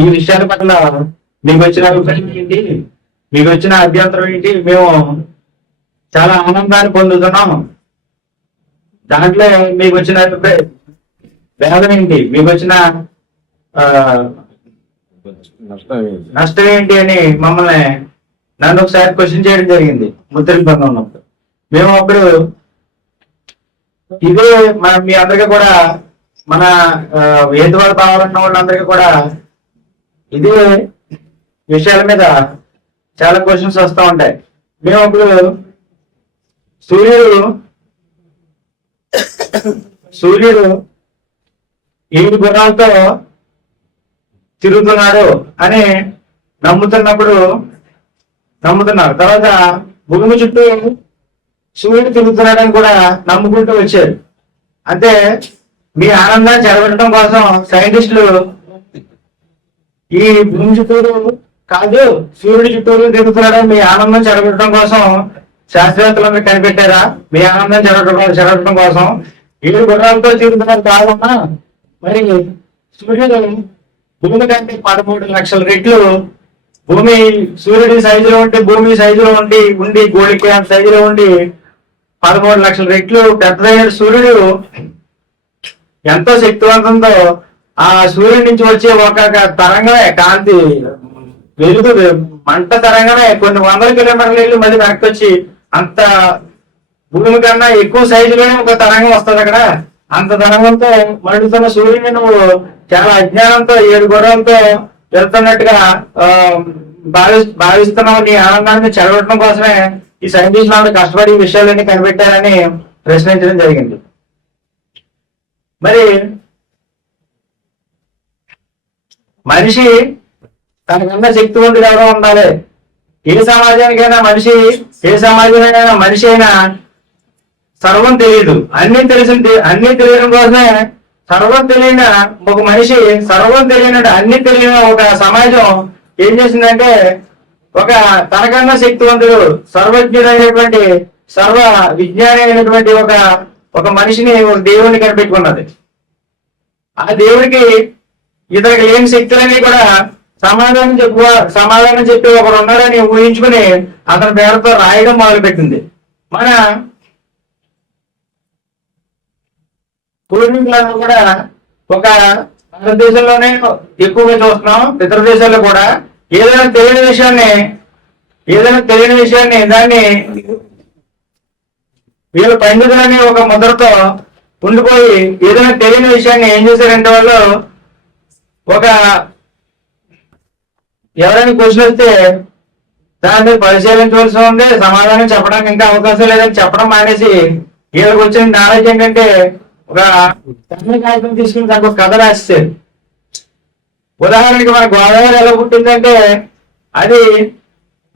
ఈ విషయాల పట్ల మీకు వచ్చిన అభిప్రాయం ఏంటి మీకు వచ్చిన అభ్యంతరం ఏంటి? మేము చాలా ఆనందాన్ని పొందుతున్నాం. దాంట్లో మీకు వచ్చిన వేదన ఏంటి? మీకు వచ్చిన నష్టం ఏంటి అని మమ్మల్ని నన్ను ఒకసారి క్వశ్చన్ చేయడం జరిగింది ముద్రింపంగా ఉన్నప్పుడు. మేము అప్పుడు ఇదే మీ అందరికీ కూడా మన హేతువాద భావాలన్న వాళ్ళందరికీ కూడా ఇదే విషయాల మీద చాలా క్వశ్చన్స్ వస్తూ ఉంటాయి. మేము అప్పుడు సూర్యుడు 7 గుణాలతో తిరుగుతున్నాడు అని నమ్ముతున్నారు. తర్వాత భూమి చుట్టూ సూర్యుడు తిరుగుతున్నాడని కూడా నమ్ముకుంటూ వచ్చారు. అంటే మీ ఆనందాన్ని చెడగొట్టడం కోసం సైంటిస్టులు ఈ భూమి చుట్టూరు కాదు సూర్యుడి చుట్టూరు తిరుగుతున్నాడని మీ ఆనందం చెడగొట్టడం కోసం శాస్త్రవేత్తలు కనిపెట్టారా? మీ ఆనందం చెడగొట్టడం కోసం 7 గుర్రాలతో తిరుగుతున్నారు కాదమ్మా. మరి సూర్యుడు భూమి కంటే 13 లక్షల రెట్లు భూమి సూర్యుడి సైజులో ఉంటే భూమి సైజులో ఉండి గోళిక సైజులో ఉండి 13 లక్షల రెట్లు పెద్దదైన సూర్యుడు ఎంతో శక్తివంతంతో ఆ సూర్యుడి నుంచి వచ్చే ఒక తరంగమే కాంతి వెలుగు మంట తరంగమే కొన్ని 100 కిలోమీటర్లు వెళ్ళి మళ్ళీ వెనక్కి వచ్చి అంత భూమి కన్నా ఎక్కువ సైజులోనే ఒక తరంగం వస్తుంది అక్కడ. అంత తరంగంతో మండుతున్న సూర్యుడిని నువ్వు చాలా అజ్ఞానంతో 7 గుర్రాలతో వెళ్తున్నట్టుగా భావిస్తున్నావు. నీ ఆనందాన్ని చెడగొట్టడం కోసమే ఈ సైంటిస్టులు అందరూ కష్టపడి ఈ విషయాలన్నీ కనిపెట్టారని ప్రశ్నించడం జరిగింది. మరి మనిషి తనకన్నా శక్తివంతుడు ఎవరో ఉండాలి. ఏ సమాజానికైనా మనిషి అయినా సర్వం తెలియదు. అన్ని తెలియడం కోసమే సర్వం తెలియని ఒక మనిషి సర్వం తెలియనట్టు అన్ని తెలియని ఒక సమాజం ఏం చేసిందంటే ఒక తనకన్నా శక్తివంతుడు సర్వజ్ఞుడైనటువంటి సర్వ విజ్ఞాని అయినటువంటి ఒక మనిషిని ఒక దేవుడిని కనిపెట్టుకున్నది. ఆ దేవుడికి ఇతనికి లేని శక్తులన్నీ కూడా సమాధానం చెప్పి ఒకడు ఉన్నాడని ఊహించుకుని అతని పేరుతో రాయడం మొదలుపెట్టింది. మన పూర్వీకులను కూడా ఒక భారతదేశంలోనే ఎక్కువగా చూస్తున్నాం. ఇతర దేశాల్లో కూడా ఏదైనా తెలియని విషయాన్ని దాన్ని వీళ్ళు పండితులని ఒక ముద్రతో ఉండిపోయి ఏదైనా తెలియని విషయాన్ని ఏం చేశారంటే వాళ్ళు ఎవరైనా క్వశ్చన్ వస్తే దాన్ని పరిశీలించవలసి ఉంది, సమాధానం చెప్పడానికి ఇంకా అవకాశం లేదని చెప్పడం మానేసి వీళ్ళకి వచ్చిన నాలెడ్జ్ ఏంటంటే ఒక కాగితం తీసుకుని దానికి ఒక కథ రాస్తారు. ఉదాహరణకి మన గోదావరి ఎలా పుట్టిందంటే అది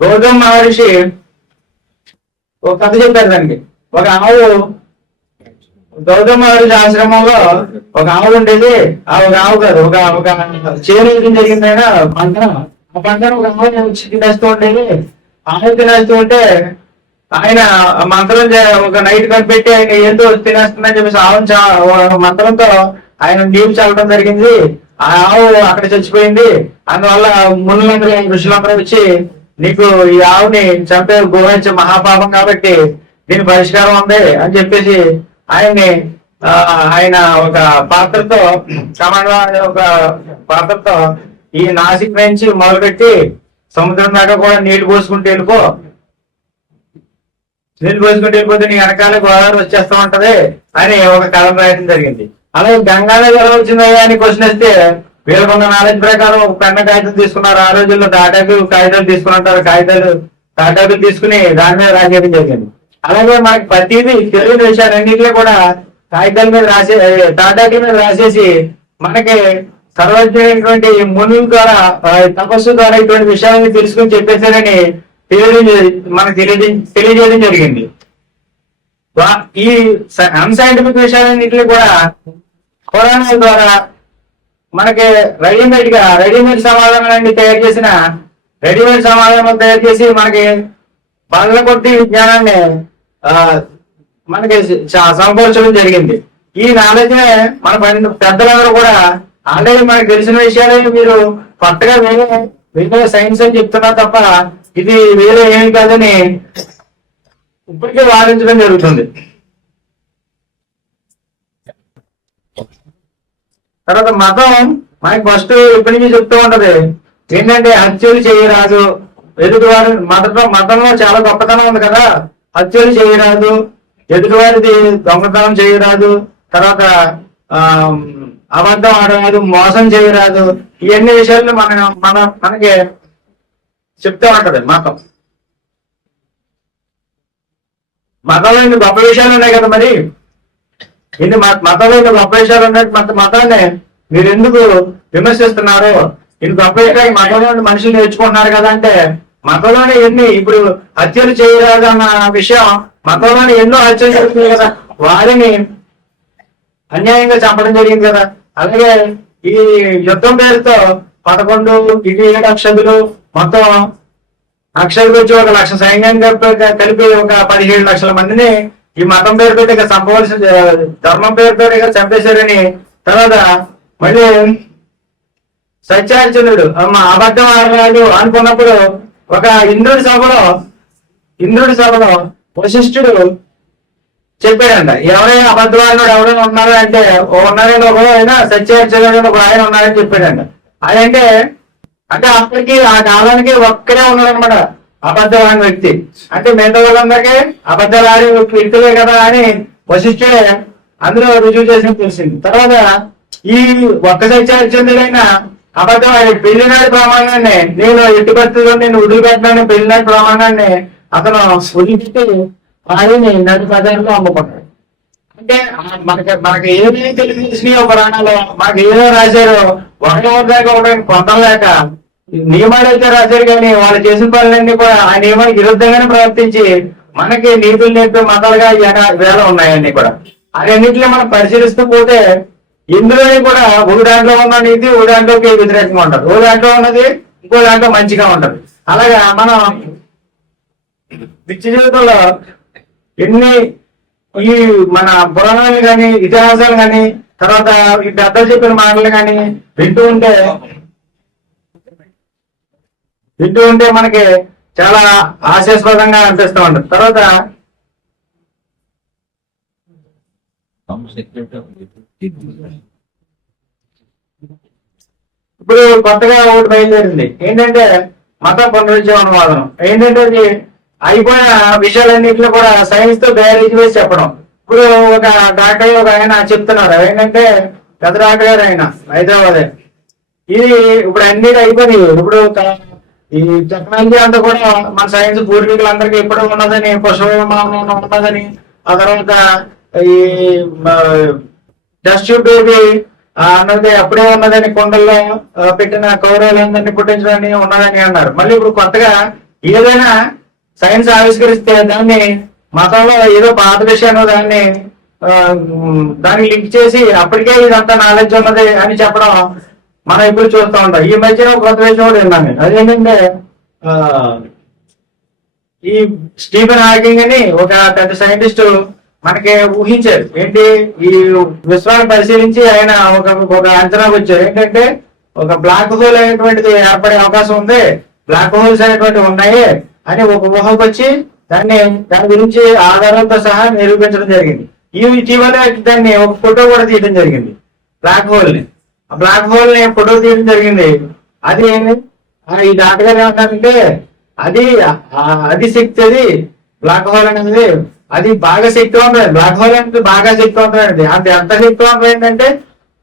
గౌతమ మహర్షి ఒక కథ చెప్పారు. దానికి ఒక ఆవు గౌతమ మహర్షి ఆశ్రమంలో ఒక ఆవు ఉండేది. ఒక ఆవు కాదు ఒక చేను జరిగిందైనా ఆ పంటను ఒక ఆవు వచ్చి తినేస్తూ ఉండేది. ఆవు తినేస్తూ ఉంటే ఆయన మంత్రం ఒక నైట్ కనిపెట్టి ఆయన ఏందో తినేస్తుందని చెప్పేసి ఆవు మంత్రంతో ఆయన నీళ్ళు చల్లడం జరిగింది. ఆ ఆవు అక్కడ చచ్చిపోయింది. అందువల్ల మునులందరూ ఋషులందరూ వచ్చి నీకు ఈ ఆవుని చంపే గోవించే మహాపాపం కాబట్టి దీని పరిష్కారం ఉంది అని చెప్పేసి ఆయన ఒక పాత్రతో ఒక పాత్రతో ఈ నాసిక్ నుంచి మొదలుపెట్టి సముద్రం దాకా కూడా నీళ్లు పోసుకుంటూ వెళ్ళిపోతే నీ వెనకాల గోదావరి వచ్చేస్తా ఉంటది అని ఒక కథ రాయడం జరిగింది. అలాగే గంగానది ఎలా వచ్చిందయ్యా అని క్వశ్చన్ వస్తే వీళ్ళకున్న నాలెడ్జ్ ప్రకారం ఒక పెన్న కాగితం తీసుకున్నారు. ఆ రోజుల్లో కాగితాలు తీసుకుని తాటాకులు తీసుకుని దాని మీద రాసేయడం జరిగింది. అలాగే మనకి ప్రతిదీ తెలియని విషయాలన్నింటిలో కూడా తాటాకుల మీద రాసేసి మనకి సర్వజ్ఞమైనటువంటి మునుల ద్వారా తపస్సు ద్వారా ఇటువంటి విషయాలను తెలుసుకుని చెప్పేశారని మనకు తెలియజేయడం జరిగింది. ఈ అన్సైంటిఫిక్ విషయాలన్నింటినీ కూడా పురాణాల ద్వారా మనకి రెడీమేడ్ సమాధానాలన్నీ తయారు చేసి మనకి పనుల కొద్ది విజ్ఞానాన్ని మనకి సమకూర్చడం జరిగింది. ఈ నాలెడ్జ్ మన పెద్దలందరూ కూడా ఆల్రెడీ మనకు తెలిసిన విషయాలు మీరు కొత్తగా వేరే వేరే సైన్స్ అని చెప్తున్నా తప్ప ఇది వేరే ఏమి కాదని ఇప్పటికే వాదించడం జరుగుతుంది. తర్వాత మతం మనకి ఫస్ట్ ఇప్పటి నుంచి చెప్తూ ఉంటది ఏంటంటే హత్యలు చేయరాదు, ఎదుటివారి మతంలో చాలా గొప్పతనం ఉంది కదా, హత్యలు చేయరాదు, ఎదుటివారిది దొంగతనం చేయరాదు, తర్వాత అబద్ధం ఆడరాదు, మోసం చేయరాదు, ఇవన్నీ విషయాలు మనకి చెప్తూ ఉంటది మతంలో ఇన్ని గొప్ప విషయాలు ఉన్నాయి కదా, మరి ఇన్ని మతంలో ఇన్ని గొప్ప విషయాలు ఉన్నట్టు మతాన్ని మీరు ఎందుకు విమర్శిస్తున్నారు? ఇన్ని గొప్ప విషయాలు మతంలో మనుషులు నేర్చుకుంటున్నారు కదా అంటే, మతంలోనే ఎన్ని ఇప్పుడు హత్యలు చేయరాదు అన్న విషయం, మతంలోనే ఎన్నో హత్యలు జరుగుతున్నాయి కదా, వారిని అన్యాయంగా చంపడం జరిగింది కదా. అలాగే ఈ యుద్ధం పేరుతో 11 ఇటు 7 అక్షదులు మొత్తం అక్షదులు వచ్చి 1 లక్ష సైన్యాన్ని కలిపి ఒక 17 లక్షల మందిని ఈ మతం పేరుతో ఇక చంపవలసి, ధర్మం పేరుతో ఇక చంపేశారని. తర్వాత మళ్ళీ సత్యహరిచంద్రుడు అబద్ధం ఆడరాదు అనుకున్నప్పుడు ఒక ఇంద్రుడి సభలో వశిష్ఠుడు చెప్పాడంట, ఎవరైనా అబద్ధవాడు ఎవరైనా ఉన్నారు అంటే ఉన్నారని ఒక ఆయన సత్యహరిచంద్రుడు ఒక ఆయన ఉన్నారని చెప్పాడంట. అదంటే అంటే అప్పటికి ఆ కాలానికి ఒక్కడే ఉన్నాడు అనమాట అబద్ధవాడిన వ్యక్తి. అంటే మిగతా వాళ్ళందరికీ అబద్ధాలు ఆడి వ్యక్తులే కదా అని వశిష్ఠుడే అందులో రుజువు చేసి తెలిసింది. తర్వాత ఈ ఒక్క సత్యహరిచంద్రుడైన అబద్ధం పెళ్లినాటి ప్రమాణాన్ని నేను ఎట్టి పరిస్థితుల్లో నేను వదిలిపెట్టినాను, పెళ్లినాటి ప్రమాణాన్ని అతను వదిలిపెట్టి వారిని నడి పదార్థంలో అమ్ముకుంటాడు. అంటే మనకి ఏమేమి తెలిసినాయో పురాణాలు మనకి ఏదో రాశారో ఒకటి పొందలేక నియమాలు అయితే రాశారు, కానీ వాళ్ళు చేసిన పనులన్నీ కూడా ఆ నియమానికి విరుద్ధంగానే ప్రవర్తించి మనకి నీతులు నేర్పే మతాలుగా వేల ఉన్నాయన్నీ కూడా. అవన్నింటిలో మనం పరిశీలిస్తూ పోతే ఇందులోని కూడా ఒక దాంట్లో ఉన్న నీతి ఒక దాంట్లోకి వ్యతిరేకంగా ఉంటది, ఓ దాంట్లో ఉన్నది ఇంకో దాంట్లో మంచిగా ఉంటది. అలాగా మనం నిత్య జీవితంలో ఎన్ని ఈ మన పురాణాలు కానీ ఇతిహాసాలు కానీ తర్వాత ఈ పెద్దలు చెప్పిన మాటలు కానీ వింటూ ఉంటే మనకి చాలా హాస్యాస్పదంగా అనిపిస్తూ ఉంటుంది. తర్వాత ఇప్పుడు కొత్తగా ఒకటి బయలుదేరింది ఏంటంటే మత పునరుజ్జీవనవాదం. ఏంటంటే అది అయిపోయిన విషయాలన్నింటిలో కూడా సైన్స్ తో బేరీజ్ వేసి చెప్పడం. ఇప్పుడు ఒక డాక్టర్ ఒక ఆయన చెప్తున్నారు ఏంటంటే పెద్ద డాక్టర్ గారు ఆయన హైదరాబాద్, ఇది ఇప్పుడు అన్ని అయిపోయినాయి. ఇప్పుడు ఈ టెక్నాలజీ అంతా కూడా మన సైన్స్ పూర్వీకులందరికీ ఎప్పుడూ ఉన్నదని, పశు విమానంలో ఉన్నదని, ఆ తర్వాత ఈ టెస్ట్ ట్యూబ్ బేబీ అన్నది అప్పుడే ఉన్నదని, కొండల్లో పెట్టిన కౌరవులందరినీ పుట్టించడానికి ఉన్నదని అన్నారు. మళ్ళీ ఇప్పుడు కొత్తగా ఏదైనా సైన్స్ ఆవిష్కరిస్తే దాన్ని మతంలో ఏదో పాత విషయాన్ని దాన్ని లింక్ చేసి అప్పటికే ఇదంతా నాలెడ్జ్ ఉన్నది అని చెప్పడం మనం ఇప్పుడు చూస్తూ ఉంటాం. ఈ మధ్యన ఒక కొత్త విషయం కూడా విన్నాను, అదేంటంటే ఈ స్టీఫెన్ హాకింగ్ అని ఒక పెద్ద సైంటిస్ట్ మనకి ఊహించారు. ఏంటి ఈ విశ్వాన్ని పరిశీలించి ఆయన ఒక అంచనాకు వచ్చారు. ఏంటంటే ఒక బ్లాక్ హోల్ అనేటువంటిది ఏర్పడే అవకాశం ఉంది, బ్లాక్ హోల్స్ అనేటువంటివి ఉన్నాయి అని ఒక ఊహకు వచ్చి దాని గురించి ఆధారాలతో సహా నిరూపించడం జరిగింది. ఇటీవల దాన్ని ఒక ఫోటో కూడా తీయడం జరిగింది, బ్లాక్ హోల్ ని. ఆ బ్లాక్ హోల్ ని ఫోటో తీయడం జరిగింది. అది ఈ డాక్టర్ గారు ఏమంటారంటే అది శక్తి, అది బ్లాక్ హోల్ అనేది అది బాగా శక్తివంతమైనది. బ్లాక్ హోల్ అనేది బాగా శక్తివంతమైనది. అది ఎంత శక్తివంతం ఏంటంటే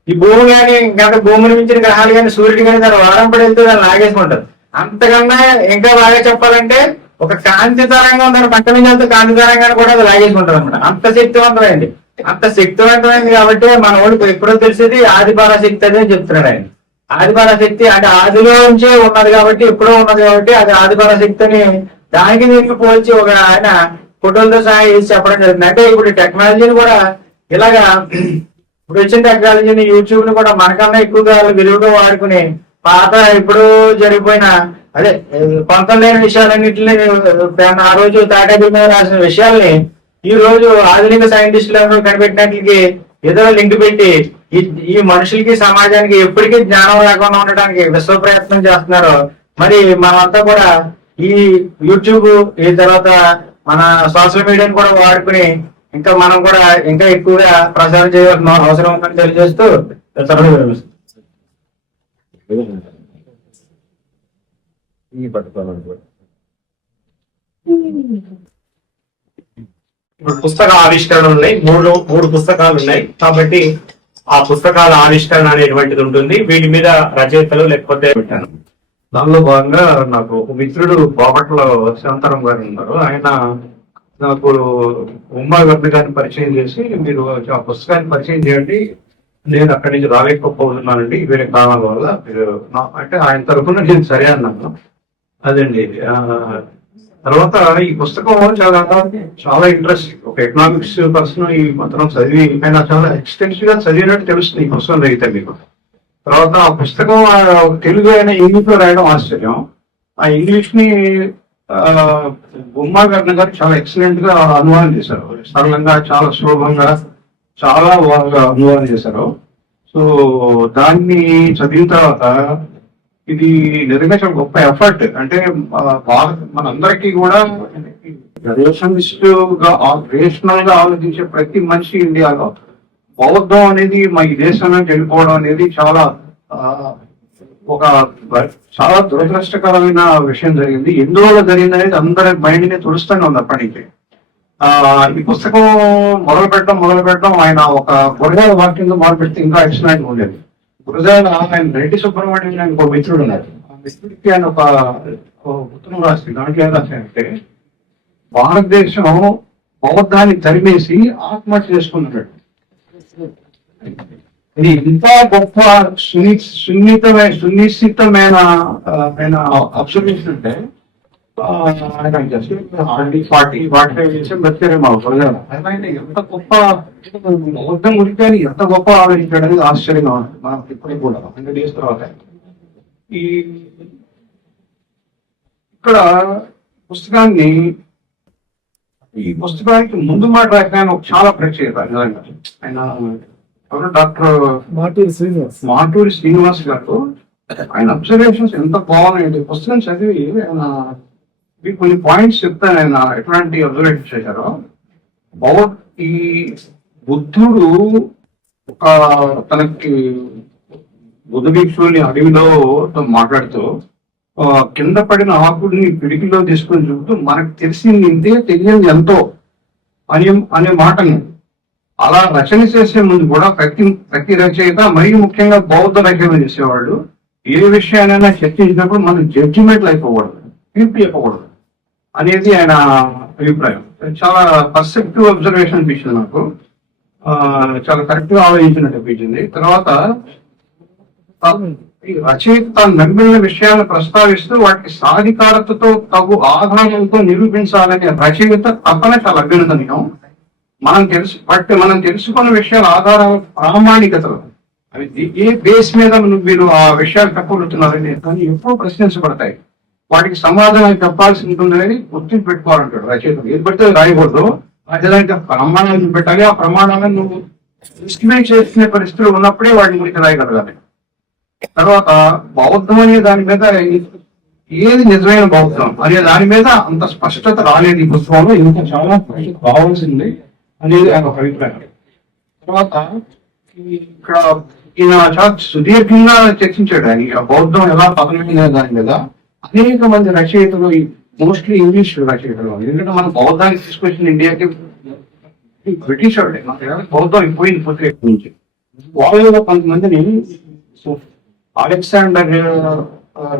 ఈ భూమి కానీ ఇంకా భూమిని మించిన గ్రహాలు కానీ సూర్యుడు కానీ దాని వారం పడి వెళ్తే దాన్ని లాగేసుకుంటారు. అంతకన్నా ఇంకా బాగా చెప్పాలంటే ఒక కాంతి తరంగం దాని పక్కన నుంచి వెళ్తే కాంతి తరంగాన్ని కూడా అది లాగేసుకుంటారు అనమాట. అంత శక్తివంతమైంది. అంత శక్తివంతమైంది కాబట్టి మన వాడికి ఎప్పుడో తెలిసేది ఆదిపరాశక్తి అదే చెప్తున్నాడు ఆయన. ఆదిపరాశక్తి అంటే ఆదిలో నుంచే ఉన్నది కాబట్టి, ఎప్పుడో ఉన్నది కాబట్టి అది ఆదిపరాశక్తి అని దానికి దీనికి పోల్చి ఒక ఆయన ఫోటోలతో సహా వేసి చెప్పడం జరుగుతుంది. అంటే ఇప్పుడు టెక్నాలజీని కూడా ఇలాగా ఇప్పుడు వచ్చిన టెక్నాలజీని యూట్యూబ్ ని కూడా మనకన్నా ఎక్కువగా విలువగా వాడుకుని పాత ఇప్పుడు జరిగిపోయిన అదే కొంత లేని విషయాలన్నింటినీ ఆ రోజు తాటాకుల మీద రాసిన విషయాల్ని ఈ రోజు ఆధునిక సైంటిస్టులు కనిపెట్టినట్లకి ఏదో లింక్ పెట్టి ఈ మనుషులకి సమాజానికి ఎప్పటికీ జ్ఞానం లేకుండా ఉండడానికి విశ్వ ప్రయత్నం చేస్తున్నారు. మరి మనమంతా కూడా ఈ యూట్యూబ్ ఈ తర్వాత మన సోషల్ మీడియాని కూడా వాడుకుని ఇంకా మనం కూడా ఇంకా ఎక్కువగా ప్రచారం చేయవలసిన అవసరం ఉందని తెలియజేస్తూ ఈ పట్టుకోవాలి. ఇప్పుడు పుస్తక ఆవిష్కరణలు ఉన్నాయి, మూడు పుస్తకాలు ఉన్నాయి కాబట్టి ఆ పుస్తకాల ఆవిష్కరణ అనేటువంటిది ఉంటుంది. వీటి మీద రచయితలు లేకపోతే దానిలో భాగంగా నాకు ఒక మిత్రుడు బాపట్ల శాంతారాం గారు ఉన్నారు. ఆయన నాకు ఉమ్మా గారిని గారిని పరిచయం చేసి, మీరు ఆ పుస్తకాన్ని పరిచయం చేయండి, నేను అక్కడి నుంచి రాలేకపోతున్నానండి వేరే కారణాల వల్ల, మీరు అంటే ఆయన తరఫున నేను సరే అన్నాను. అదండి. తర్వాత ఈ పుస్తకం చాలా ఇంట్రెస్టింగ్. ఒక ఎకనామిక్స్ పర్సన్ ఈ మాత్రం చదివి ఆయన చాలా ఎక్స్టెన్సివ్ గా చదివినట్టు తెలుస్తుంది ఈ పుస్తకం అయితే మీకు. తర్వాత ఆ పుస్తకం తెలుగు అయినా ఇంగ్లీష్ లో రాయడం ఆశ్చర్యం. ఆ ఇంగ్లీష్ ని ఉమ్మా గారి గారు చాలా ఎక్సలెంట్ గా అనువాదం చేశారు. సరళంగా, చాలా సులభంగా, చాలా బాగా అనువాదం చేశారు. సో దాన్ని చదివిన తర్వాత ఇది నిజంగా చాలా గొప్ప ఎఫర్ట్. అంటే మనందరికీ కూడా రేషనలిస్ట్ గా రేషనల్ గా ఆలోచించే ప్రతి మనిషి ఇండియాలో బౌద్ధం అనేది మా ఈ దేశం నుంచి వెళ్ళిపోవడం అనేది చాలా చాలా దురదృష్టకరమైన విషయం జరిగింది. ఎందువల్ల జరిగింది అనేది అందరి మైండ్ ని తుడుస్తూనే ఉంది అప్పటి నుంచి. ఈ పుస్తకం మొదలు పెట్టడం ఆయన ఒక గురజాల వాక్యంతో మొదలు పెడితే ఇంకా ఎక్సలెంట్ ఉండేది. గురజాల ఆయన రెడ్డి సుబ్రహ్మణ్యం ఆయన ఒక మిత్రుడు ఉన్నారు. ఆ మిత్రుడికి ఆయన ఒక ఉత్తరం రాసి దాంట్లో ఏం రాశారంటే, భారతదేశం బౌద్ధాన్ని తరిమేసి ఆత్మహత్య చేసుకున్నాడు. ఇది ఇంత గొప్ప సునిశ్చితమైన అబ్జర్వేషన్ అంటే ఎంత గొప్ప బౌద్ధం గురించి ఎంత గొప్ప ఆలోచించాడు అనేది ఆశ్చర్యంగా ఉంది మనకి ఇప్పటికి కూడా 100 days తర్వాత. ఈ ఇక్కడ ఈ పుస్తకానికి ముందు మాట రాయడానికి ఒక చాలా ప్రత్యేకత. ఆయన డాక్టర్ మాటూరి శ్రీనివాస్ గారు, ఆయన అబ్జర్వేషన్స్ ఎంత బాగున్నాయి. పుస్తకం చదివి ఆయన కొన్ని పాయింట్స్ చెప్తాను. ఆయన ఎట్లాంటి అబ్జర్వేషన్ చేశారో, ఈ బుద్ధుడు ఒక తనకి బుద్ధ భిక్షువుని అడవిలో మాట్లాడుతూ కింద పడిన ఆకుడిని పిడికిలో తీసుకొని చూపుతూ మనకు తెలిసింది ఇంతే, తెలియదు ఎంతో అనే మాటను అలా రచన చేసే ముందు కూడా ప్రతి రచయిత, మరీ ముఖ్యంగా బౌద్ధ రచన చేసేవాళ్ళు, ఏ విషయానైనా చర్చించినప్పుడు మనం జడ్జిమెంట్లు అయిపోకూడదు, తీర్పు చెప్పకూడదు అనేది ఆయన అభిప్రాయం. చాలా పర్సెప్టివ్ అబ్జర్వేషన్ అనిపించింది నాకు. చాలా కరెక్ట్ గా ఆలోచించినట్టు అనిపించింది. తర్వాత రచయిత తాను నమ్మిన విషయాలను ప్రస్తావిస్తూ వాటికి సాధికారతతో తగు ఆధారాలతో నిరూపించాలనే రచయిత తప్పన చాలా అభ్యర్థనీయం. మనం తెలుసుకున్న విషయాల ఆధారాల ప్రామాణికతలు, అవి ఏ బేస్ మీద మీరు ఆ విషయాలు చెప్పగలుగుతున్నారని కానీ ఎప్పుడూ ప్రశ్నించబడతాయి. వాటికి సమాధానం చెప్పాల్సి ఉంటుందని గుర్తింపు పెట్టుకోవాలంటాడు రచయిత. ఏది పడితే రాయకూడదు, దానికి ప్రమాణాలను పెట్టాలి. ఆ ప్రమాణాలను నువ్వు ఎస్టిమేట్ చేసుకునే పరిస్థితులు ఉన్నప్పుడే వాటిని గురించి రాయగలగాలి. తర్వాత బౌద్ధం అనే దాని మీద ఏది నిజమైన బౌద్ధం అనే దాని మీద అంత స్పష్టత రాలేదు ఈ పుస్తకంలో. ఇంకా చాలా కావాల్సింది అనేది ఆయన ఒక అభిప్రాయం. తర్వాత ఇక్కడ ఈయన చాలా సుదీర్ఘంగా చర్చించాడు ఆయన బౌద్ధం ఎలా పతనమైన దాని మీద. అనేక మంది రచయితలు, మోస్ట్లీ ఇంగ్లీష్ రచయితలు, ఎందుకంటే మనం బౌద్ధాన్ని తీసుకొచ్చిన ఇండియాకి బ్రిటిష్ వాళ్ళే, బౌద్ధం పోయింది పూర్తిగా నుంచి. వాళ్ళలో కొంతమందిని అలెగ్జాండర్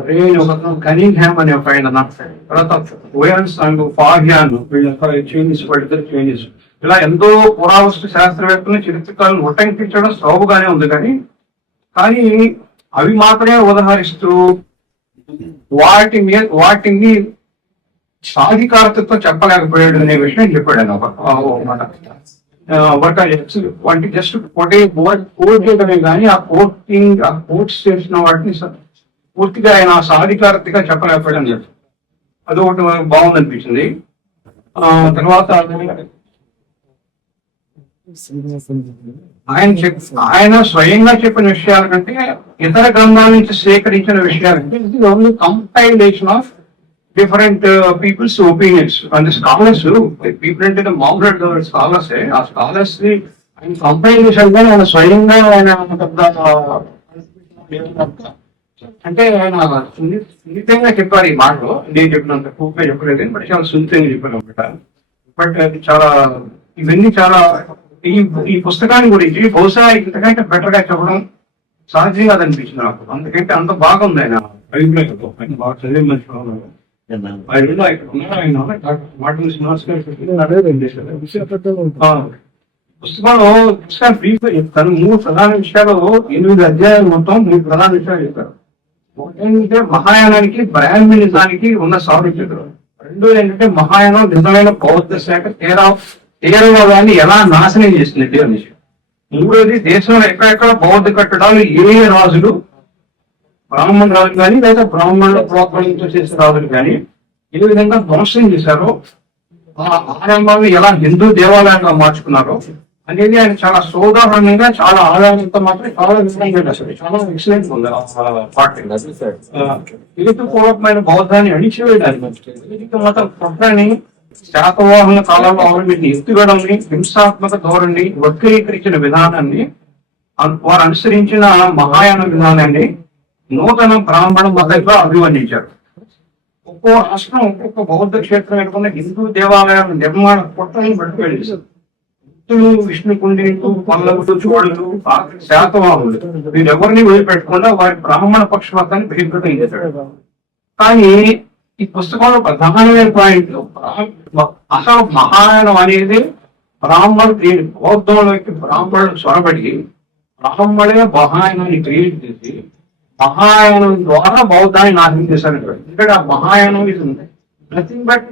రే కనింగ్హామ్ అనే ఒక ఆయన, తర్వాత ఓయన్స్ అండ్ ఫాహియాన్, వీళ్ళ చైనీస్, వాళ్ళిద్దరు చైనీస్, ఇలా ఎంతో పురావస్తు శాస్త్రవేత్తలను చరిత్రకాలను ఉటంకించడం సౌబుగానే ఉంది. కానీ అవి మాత్రమే ఉదహరిస్తూ వాటిని సాధికారతతో చెప్పలేకపోయాడు అనే విషయం చెప్పాడు ఆయన వాటి జస్ట్ కోట్ చేయడమే కానీ ఆ కోట్స్ చేసిన వాటిని పూర్తిగా ఆయన సాధికారతగా చెప్పలేకపోయాడు అని చెప్పి అది ఒకటి బాగుంది అనిపించింది. తర్వాత ఆయన స్వయంగా చెప్పిన విషయాల కంటే ఇతర గ్రంథాల నుంచి సేకరించిన విషయాలంటే ఇది only compilation of different people's opinions and scholars people అంటే మౌంటెడ్ స్కాలర్స్ ఆ స్కాలర్స్ ఆయన కంపైల్ చేశారు కానీ ఆయన స్వయంగా ఆయన అంటే ఆయన సున్నితంగా చెప్పారు ఈ మాటలో. నేను చెప్పినంత పూర్తిగా చెప్పలేదు బట్ చాలా సున్నితంగా చెప్పాను అనమాట. బట్ అది చాలా ఇవన్నీ చాలా ఈ పుస్తకాన్ని గురించి బహుశా ఇంతకంటే బెటర్ గా చెప్పడం సాధ్యం కాదనిపించింది నాకు. అందుకంటే అంత బాగుంది ఆయన అభిప్రాయంలో. ఆయన బాగా చదివే మనిషి ఆయన ఇక్కడ ఉన్నారు. ఆయన డాక్టర్ మార్టిన్ శ్రీనివాస్ గారు పుస్తకంలో పుస్తకాన్ని బ్రీఫ్ గా చెప్తాను. 3 ప్రధాన విషయాలు 8 అధ్యాయాలు మొత్తం 3 ప్రధాన విషయాలు చెప్పారు. ఏంటంటే మహాయానానికి బ్రాహ్మణిజానికి ఉన్న సారూప్యతలు. 2 ఏంటంటే మహాయానం నిజమైన బౌద్ధ శాఖ తీవ్రవాదాన్ని ఎలా నాశనం చేసింది అనేసి. 3వది దేశంలో ఎక్కడెక్కడ బౌద్ధ కట్టడాలు ఏ రాజులు బ్రాహ్మణ రాజులు కానీ లేదా బ్రాహ్మణుల ప్రోత్సాహంతో చేసే రాజులు కానీ ఏ విధంగా ధ్వంసం చేశారో ఆ ఆరంభాన్ని ఎలా హిందూ దేవాలయంగా మార్చుకున్నారో అనేది ఆయన చాలా సోదాహరణంగా చాలా ఆదాయంతో మాత్రం చాలా విషయంగా అసలు చాలా ఎక్సలెంట్ ఉంది. ఇది పూర్వకమైన బౌద్ధాన్ని అణిచివేయడానికి మాత్రం పట్టాన్ని శాతవాహన కాలంలో అవలంబించిన ఎత్తుగడని హింసాత్మక ధోరణి వక్రీకరించిన విధానాన్ని వారు అనుసరించిన మహాయాన విధానాన్ని నూతన బ్రాహ్మణ మతంగా అభివర్ణించారు. ఒక్కో రాష్ట్రం ఒక్కొక్క బౌద్ధ క్షేత్రం ఎదుర్కొన్న హిందూ దేవాలయాల నిర్మాణ పుట్టలను బట్టి వెళ్ళేశారు. విష్ణు కుండీలు, పల్లవులు, చోడులు, శాతవాహనులు వీరెవరిని వదిలిపెట్టకుండా వారి బ్రాహ్మణ పక్షపాతాన్ని బహిర్గతం చేశాడు. కానీ ఈ పుస్తకంలో ప్రధానమైన పాయింట్ అసలు మహాయానం అనేది బ్రాహ్మణుడు బౌద్ధంలోకి బ్రాహ్మణుడు చొరబడి బ్రాహ్మణే మహాయానాన్ని క్రియేట్ చేసి మహాయానం ద్వారా బౌద్ధాన్ని నాశనం చేశారు. ఎందుకంటే ఆ మహాయానం ఇది nothing but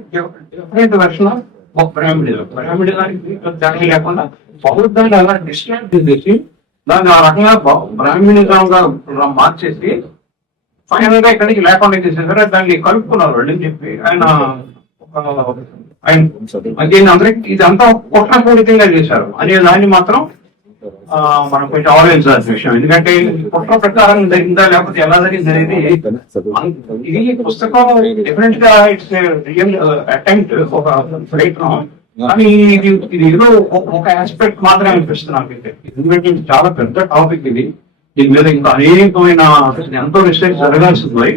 different version of బ్రాహ్మణిజానికి దాని లేకుండా బౌద్ధాన్ని అలా డిస్ట్రాక్ట్ చేసి దాన్ని ఆ రకంగా బ్రాహ్మణిజంగా మార్చేసి ఫైనల్ గా ఇక్కడికి లేకుండా చేసేసారు. దాన్ని కలుపుకున్నారు అని చెప్పి ఆయన దీన్ని అందరికి ఇదంతా కుట్రపూరితంగా చేశారు అనే దాన్ని మాత్రం మనం కొంచెం ఆలోచించాల్సిన విషయం. ఎందుకంటే కుట్ర ప్రకారం జరిగిందా లేకపోతే ఎలా జరిగింది అనేది ఇది పుస్తకం డిఫరెంట్ గా ఇట్స్ రియల్ అటెంప్ట్ ఒక ప్రయత్నం. కానీ ఇది ఏదో ఒక ఆస్పెక్ట్ మాత్రమే అనిపిస్తుంది నాకైతే. ఎందుకంటే చాలా పెద్ద టాపిక్ ఇది. దీని మీద ఇంకా అనేకమైన ఎంతో రీసెర్చ్ జరగాల్సింది.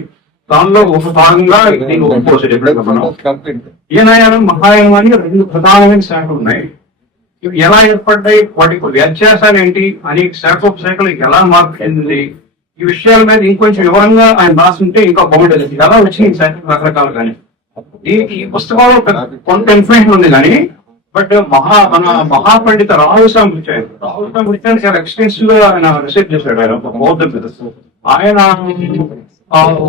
దానిలో ఒక భాగంగా ఈయన మహాయానం అని 2 ప్రధానమైన శాఖలు ఉన్నాయి. ఇవి ఎలా ఏర్పడ్డాయి, వాటికి వ్యత్యాసాలు ఏంటి, అనేక శాఖలు ఎలా మార్పు చెందింది, ఈ విషయాల మీద ఇంకొంచెం వివరంగా ఆయన రాసుంటే ఇంకా బాగుంటుంది. ఎలా వచ్చింది ఈ శాఖ రకరకాలు. కానీ ఈ పుస్తకంలో కొంత ఇన్ఫర్మేషన్ ఉంది కానీ బట్ మన మహాపండిత రాహుల్ సాంబృత్యాన్ని చాలా ఎక్స్టెన్సివ్ గా ఆయన రీసెర్చ్ చేశాడు. ఆయన ఒక బౌద్ధ మీద ఆయన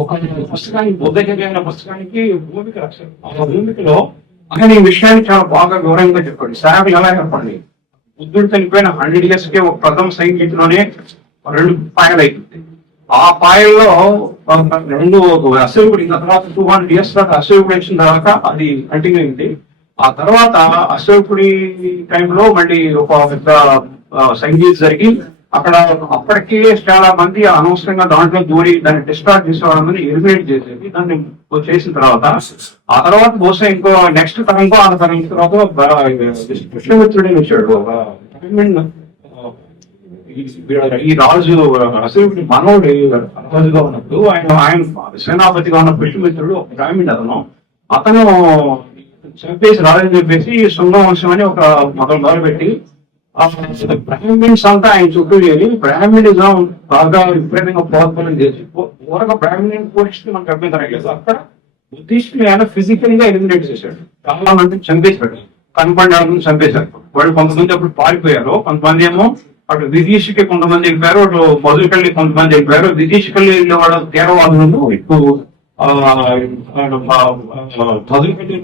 ఒక పుస్తకానికి బుద్ధజమైన పుస్తకానికి భూమిక రాశారు. ఆ భూమికలో ఆయన ఈ విషయాన్ని చాలా బాగా వివరంగా చెప్పాడు. శాఖలు ఎలా ఏర్పడి బుద్ధుడు చనిపోయిన 100 years కి ఒక ప్రథమ సైన్యంలోనే 2 పాయలు అవుతుంది. ఆ పాయల్లో 2 అశోకుడు తర్వాత 200 years తర్వాత అశోకుడు వచ్చిన తర్వాత అది కంటిన్యూ అయింది. ఆ తర్వాత అశోకుడి టైంలో మళ్ళీ ఒక పెద్ద సంగీత్ జరిగి అక్కడ అప్పటికే చాలా మంది అనవసరంగా దాంట్లో దూరి దాన్ని డిస్ట్రాక్ట్ చేసే వాళ్ళని ఎలిమినేట్ చేసేది. దాన్ని చేసిన తర్వాత ఆ తర్వాత బహుశా ఇంకో నెక్స్ట్ తరంలో ఆ తరం తర్వాత విష్ణుమిత్రుడే వచ్చాడు. ఈ రాజు అశోకుడి మనవుడు రాజుగా ఉన్నప్పుడు ఆయన సేనాపతిగా ఉన్న విష్ణుమిత్రుడు ఒక బ్రాహ్మణుడు. అతను చెప్పేసి రాజని చెప్పేసి శృంగ వంశం అని ఒక మతం మొదలుపెట్టి బ్రాహ్మిన్స్ అంతా ఆయన చుట్టూ చేరి బ్రాహ్మణిజం బాగా విపరీతంగా ప్రోత్సాహం చేసి ఊరక బ్రాహ్మణ్ పోషిస్తే మనకు అభ్యంతరం లేదు. అక్కడ బుద్ధిస్టులు ఆయన ఫిజికల్ గా ఎలిమినేట్ చేశాడు. చాలా మంది చంపేశాడు. కనపడి చంపేశారు. వాళ్ళు కొంతమంది అప్పుడు పారిపోయారు. కొంతమంది ఏమో అటు విదేశీకి కొంతమంది వెళ్ళిపోయారు, అటు మొదలుకెళ్ళి కొంతమంది వెళ్ళిపోయారు. విదేశీకెళ్ళి వెళ్ళే వాళ్ళ తీవ్రవాదులు ఎక్కువ చదువుకెళ్ళి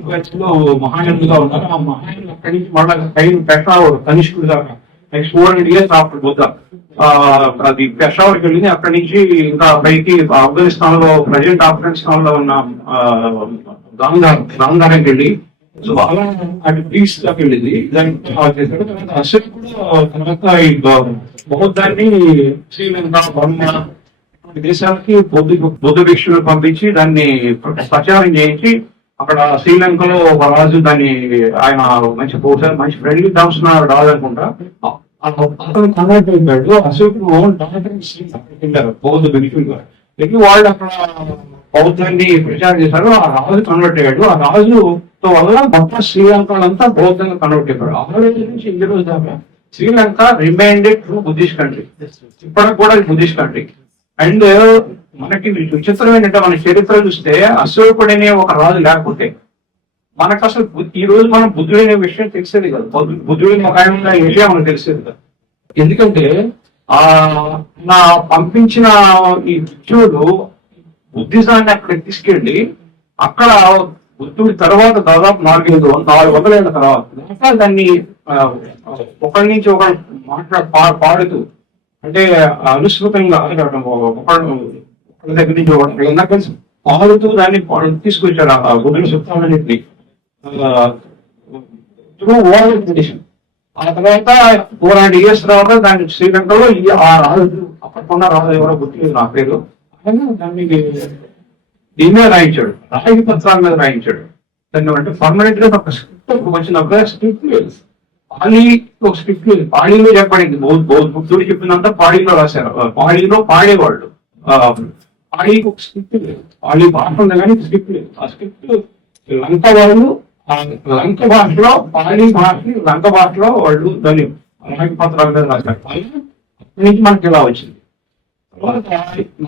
మహాయానులుగా ఉన్నారు. ఆ మహాయాను అక్కడి నుంచి మళ్ళీ పెషావర్ కనిష్కుడు దాకా నెక్స్ట్ 400 years ఆఫ్టర్ బుద్ధ అది పెషావర్కి వెళ్ళింది. అక్కడి నుంచి ఇంకా పైకి ఆఫ్ఘనిస్తాన్ లో ప్రజెంట్ ఆఫ్ఘనిస్తాన్ లో ఉన్న గాంధారంకి వెళ్ళి సో అలా అది గ్రీస్ లోకి వెళ్ళింది. దాన్ని చేశాడు. తర్వాత అసలు కూడా తర్వాత ఈ బౌద్ధాన్ని శ్రీలంక, బర్మా ఇటువంటి దేశాలకి బౌద్ధ భిక్షులు పంపించి దాన్ని ప్రచారం చేయించి అక్కడ శ్రీలంకలో ఒక రాజు దాన్ని ఆయన మంచి పోసారు, మంచి ఫ్రెండ్లీ టర్మ్స్ రాదనుకుంటా అతను కన్వర్ట్ అయిపోయాడు. అసలు బౌద్ధ భిక్షులు వెళ్ళి వాళ్ళు అక్కడ బౌద్ధాన్ని ప్రచారం చేశారు. ఆ రాజు కన్వర్ట్ అయ్యాడు. ఆ రాజుతో వల్ల మొత్తం శ్రీలంకలంతా బౌద్ధంగా కన్వర్ట్ అయిపోయాడు. ఆ రోజు నుంచి ఈ రోజు దాకా Sri Lanka reminded true Buddhist country. ఇప్పటికి కూడా బుద్ధిస్ట్ కంట్రీ. అండ్ మనకి విచిత్రం ఏంటంటే మన చరిత్ర చూస్తే అశోకుడు అనే ఒక రాజు లేకపోతే మనకు అసలు ఈ రోజు మనం బుద్ధుడు అనే విషయం తెలిసేది కదా. బుద్ధుడు ఒక ఆయన ఏరియా మనకు తెలిసేది కదా. ఎందుకంటే ఆ నా పంపించిన ఈ బుద్ధుడు బుద్ధిజాన్ని అక్కడికి తీసుకెళ్ళి అక్కడ బుద్ధుడి తర్వాత దాదాపు 400 ఏళ్ళ తర్వాత దాన్ని ఒకరి నుంచి ఒకరు పాడుతూ అంటే అనుసృతంగా ఒకరి దగ్గర నుంచి ఒకటి కలిసి పాడుతూ దాన్ని తీసుకొచ్చారు ఆ బుద్ధుడి సూత్రాలన్నింటినీ త్రూ ఓరల్ ట్రెడిషన్. ఆ తర్వాత 400 years తర్వాత దాన్ని శ్రీలంకలో ఆ రాజు అప్పటికున్న రాజు ఎవరో గుర్తు నా పేరు దాన్ని దీన్నే రాయించాడు, రాయి పత్రాల మీద రాయించాడు. దాన్ని అంటే పర్మనెంట్ గా ఒక స్క్రిప్ట్ వచ్చినప్పుడు స్క్రిప్ట్ లేదు. పాళీ ఒక స్క్రిప్ట్ లేదు. పాళీలో చెప్పబడింది. బుద్ధుడు చెప్పినంత పాళీలో రాశారు. పాళీలో పాడేవాళ్ళు. పాళీకి ఒక స్క్రిప్ట్ లేదు. పాళీ భాష ఉంది కానీ స్క్రిప్ట్ లేదు. ఆ స్క్రిప్ట్ లంక వాళ్ళు లంక భాషలో పాళీ భాషని లంక భాషలో వాళ్ళు దాన్ని రాయి పత్రాల మీద రాశారు. అప్పటి నుంచి మనకి ఇలా వచ్చింది.